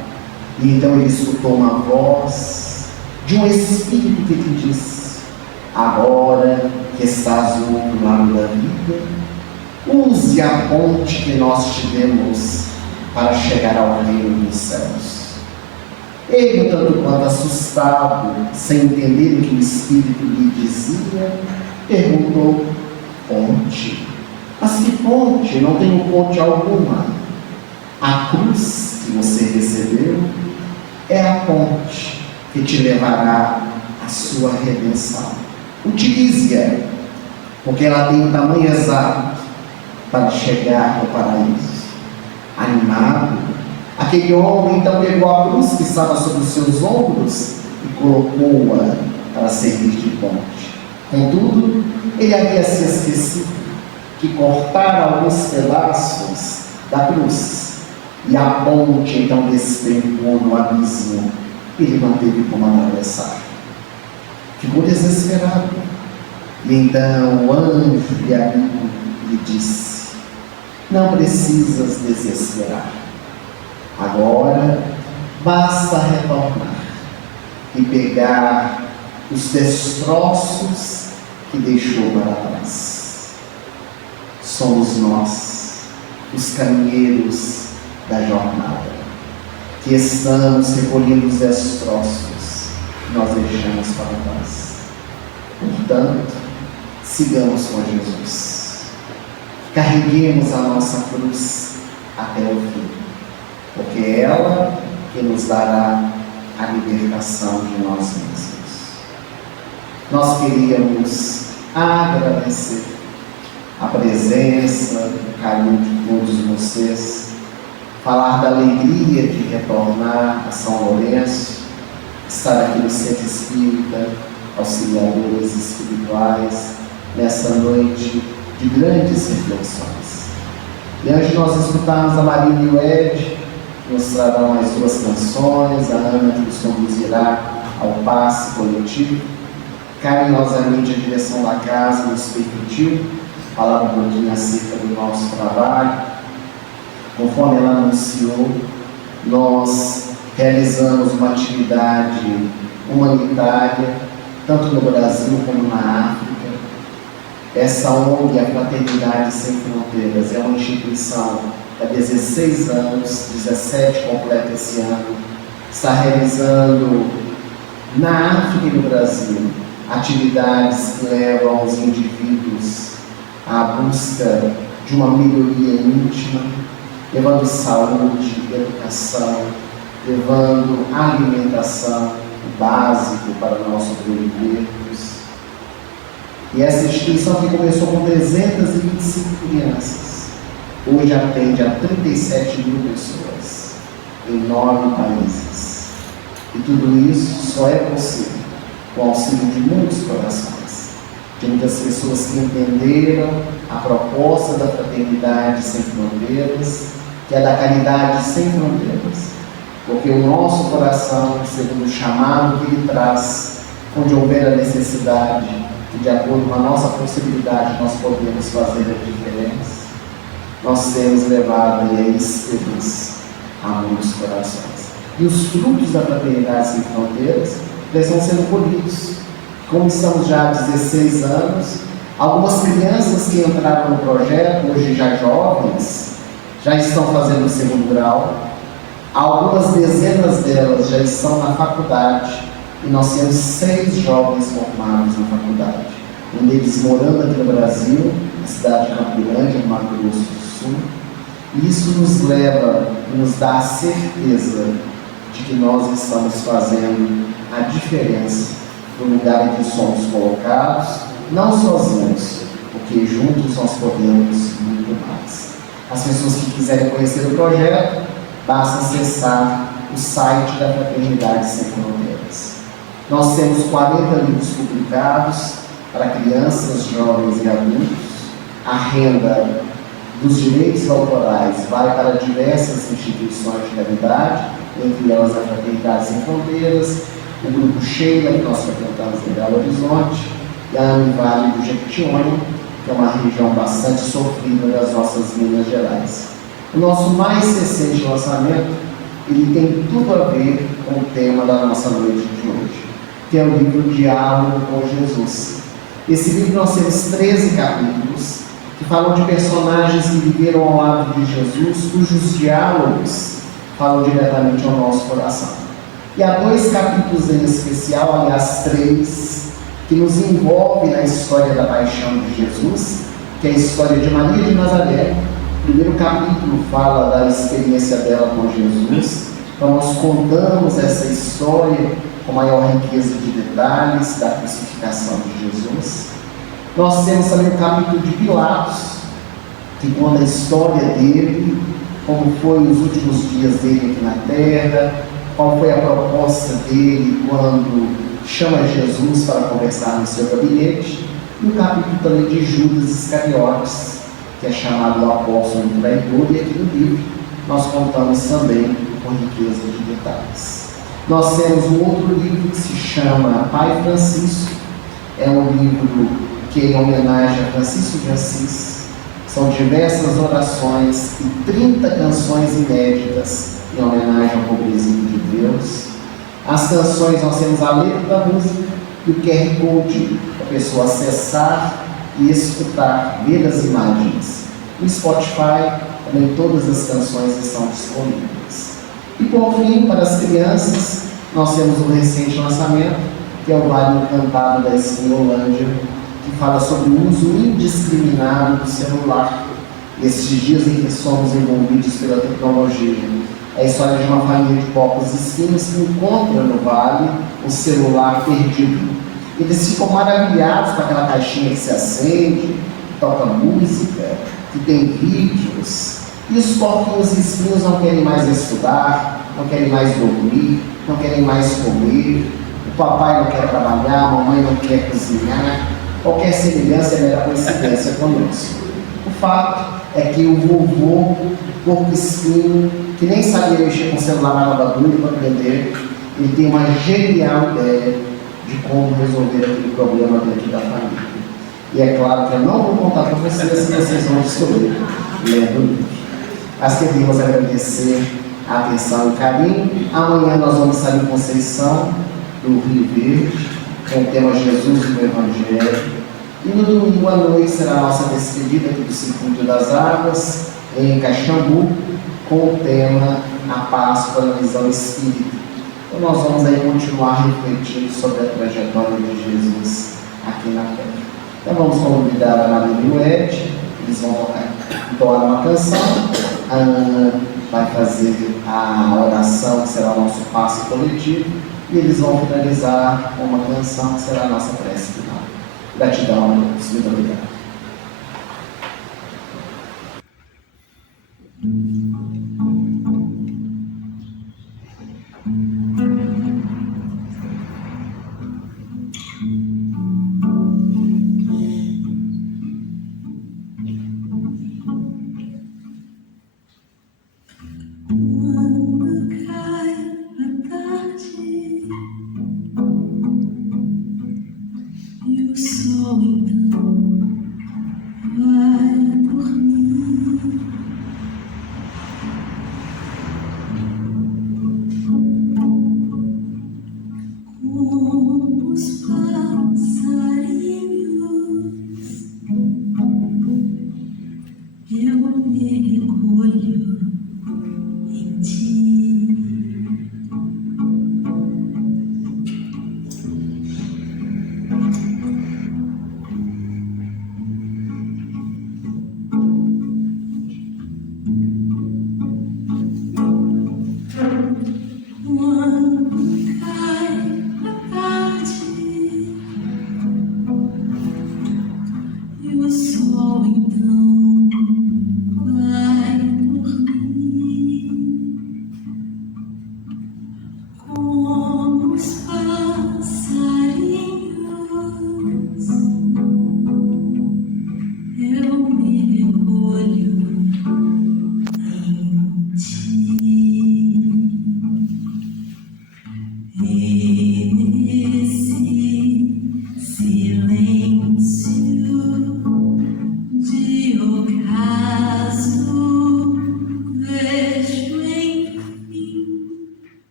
E então ele escutou uma voz de um Espírito que lhe disse: agora que estás do outro lado da vida, use a ponte que nós tivemos para chegar ao reino dos céus. Ele, tanto quanto assustado, sem entender o que o Espírito lhe dizia, perguntou: ponte? Mas que ponte? Não tenho ponte alguma. A cruz que você recebeu é a ponte que te levará à sua redenção. Utilize-a, porque ela tem o tamanho exato para chegar ao paraíso. Animado, aquele homem então pegou a cruz que estava sobre os seus ombros e colocou-a para servir de ponte. Contudo, ele havia se esquecido que cortar alguns pedaços da cruz, e a ponte então despencou no abismo. Ele não teve como atravessar. Ficou desesperado. E então o anjo e amigo lhe disse: não precisas desesperar. Agora basta retornar e pegar os destroços que deixou para trás. Somos nós, os caminheiros da jornada, que estamos recolhendo os destroços que nós deixamos para trás. Portanto, sigamos com Jesus. Carreguemos a nossa cruz até o fim, porque é ela que nos dará a libertação de nós mesmos. Nós queríamos agradecer a presença, o carinho de todos vocês, falar da alegria de retornar a São Lourenço, estar aqui no Centro Espírita, auxiliadores espirituais, nessa noite de grandes reflexões. E antes de nós escutarmos a Marília e o Ed, nos trarão mais duas canções, a Ana que nos conduzirá ao passe coletivo. Carinhosamente a direção da casa nos permitiu falar um pouquinho acerca do nosso trabalho. Conforme ela anunciou, nós realizamos uma atividade humanitária, tanto no Brasil como na África. Essa ONG, a Fraternidade Sem Fronteiras, é uma instituição há 16 anos, 17 completa esse ano, está realizando na África e no Brasil atividades que levam os indivíduos à busca de uma melhoria íntima, levando saúde, educação, levando alimentação básico para nós sobrevivermos. E essa instituição que começou com 325 crianças, hoje atende a 37 mil pessoas em 9 países. E tudo isso só é possível com o auxílio de muitos corações, de muitas pessoas que entenderam a proposta da Fraternidade Sem Fronteiras, que é da caridade sem fronteiras, porque o nosso coração, segundo o chamado que ele traz, onde houver a necessidade, e de acordo com a nossa possibilidade nós podemos fazer a diferença, nós temos levado aí a esperança a muitos corações. E os frutos da Fraternidade Sem Fronteiras, eles vão sendo colhidos. Como estamos já há 16 anos, algumas crianças que entraram no projeto, hoje já jovens, já estão fazendo o segundo grau. Algumas dezenas delas já estão na faculdade e nós temos 6 jovens formados na faculdade. Um deles morando aqui no Brasil, na cidade de Campo Grande, no Mato Grosso do Sul. E isso nos leva e nos dá a certeza de que nós estamos fazendo a diferença no lugar em que somos colocados, não sozinhos, porque juntos nós podemos muito mais. As pessoas que quiserem conhecer o projeto, basta acessar o site da Fraternidade Sem Fronteiras. Nós temos 40 livros publicados para crianças, jovens e adultos. A renda dos direitos autorais vai para diversas instituições de caridade, entre elas a Fraternidade Sem Fronteiras, o Grupo Sheila, que nós frequentamos em Belo Horizonte, e a Univale do Jequitinhonha, que é uma região bastante sofrida das nossas Minas Gerais. O nosso mais recente lançamento, ele tem tudo a ver com o tema da nossa noite de hoje, que é o livro Diálogo com Jesus. Esse livro nós temos 13 capítulos, que falam de personagens que viveram ao lado de Jesus, cujos diálogos falam diretamente ao nosso coração. E há 2 capítulos em especial, aliás 3, que nos envolvem na história da paixão de Jesus, que é a história de Maria de Nazaré. O primeiro capítulo fala da experiência dela com Jesus, então nós contamos essa história com maior riqueza de detalhes da crucificação de Jesus. Nós temos também o capítulo de Pilatos, que conta a história dele, como foi os últimos dias dele aqui na terra, qual foi a proposta dele quando chama Jesus para conversar no seu gabinete, e o capítulo também de Judas Iscariotes, que é chamado o apóstolo traidor, e aqui no livro nós contamos também com riqueza de detalhes. Nós temos um outro livro que se chama Pai Francisco, é um livro que é em homenagem a Francisco de Assis. São diversas orações e 30 canções inéditas em homenagem ao pobrezinho de Deus. As canções, nós temos a letra da música e o QR Code para a pessoa acessar e escutar, ver as imagens. No Spotify, também todas as canções estão disponíveis. E por fim, para as crianças, nós temos um recente lançamento, que é o Vale Encantado da Espinholândia, que fala sobre o uso indiscriminado do celular. Esses dias em que somos envolvidos pela tecnologia. É a história de uma família de povos espinhos que encontra no vale o celular perdido. Eles ficam maravilhados com aquela caixinha que se acende, que toca música, que tem vídeos. E os porquinhos espinhos não querem mais estudar, não querem mais dormir, não querem mais comer. O papai não quer trabalhar, a mamãe não quer cozinhar. Qualquer semelhança é mera coincidência conosco. O fato é que o vovô porco espinho, que nem sabia mexer com o celular, mas estava doido para aprender, ele tem uma genial ideia de como resolver aquele problema dentro da família. E é claro que eu não vou contar para vocês, se vocês vão descobrir lendo o livro. Mas queremos agradecer a atenção e carinho. Amanhã nós vamos estar em Conceição, do Rio Verde, com o tema Jesus no Evangelho. E no domingo à noite será a nossa despedida aqui do Circuito das Águas, em Caxambu, com o tema A Páscoa na Visão Espírita. Então nós vamos aí continuar refletindo sobre a trajetória de Jesus aqui na Terra. Então vamos convidar a Maria e o Ed, eles vão entoar uma canção, a Ana vai fazer a oração, que será o nosso passo coletivo, e eles vão finalizar com uma canção, que será a nossa prece final. Gratidão a todos. Muito obrigado. O sol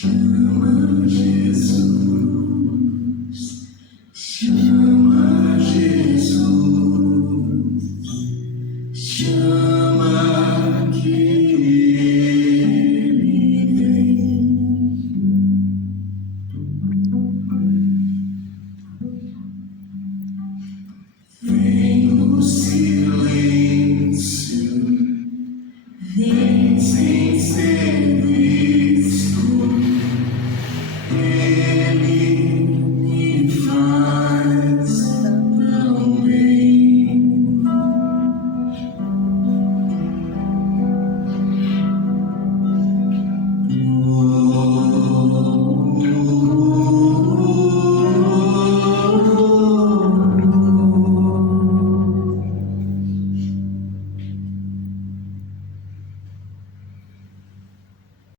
Chama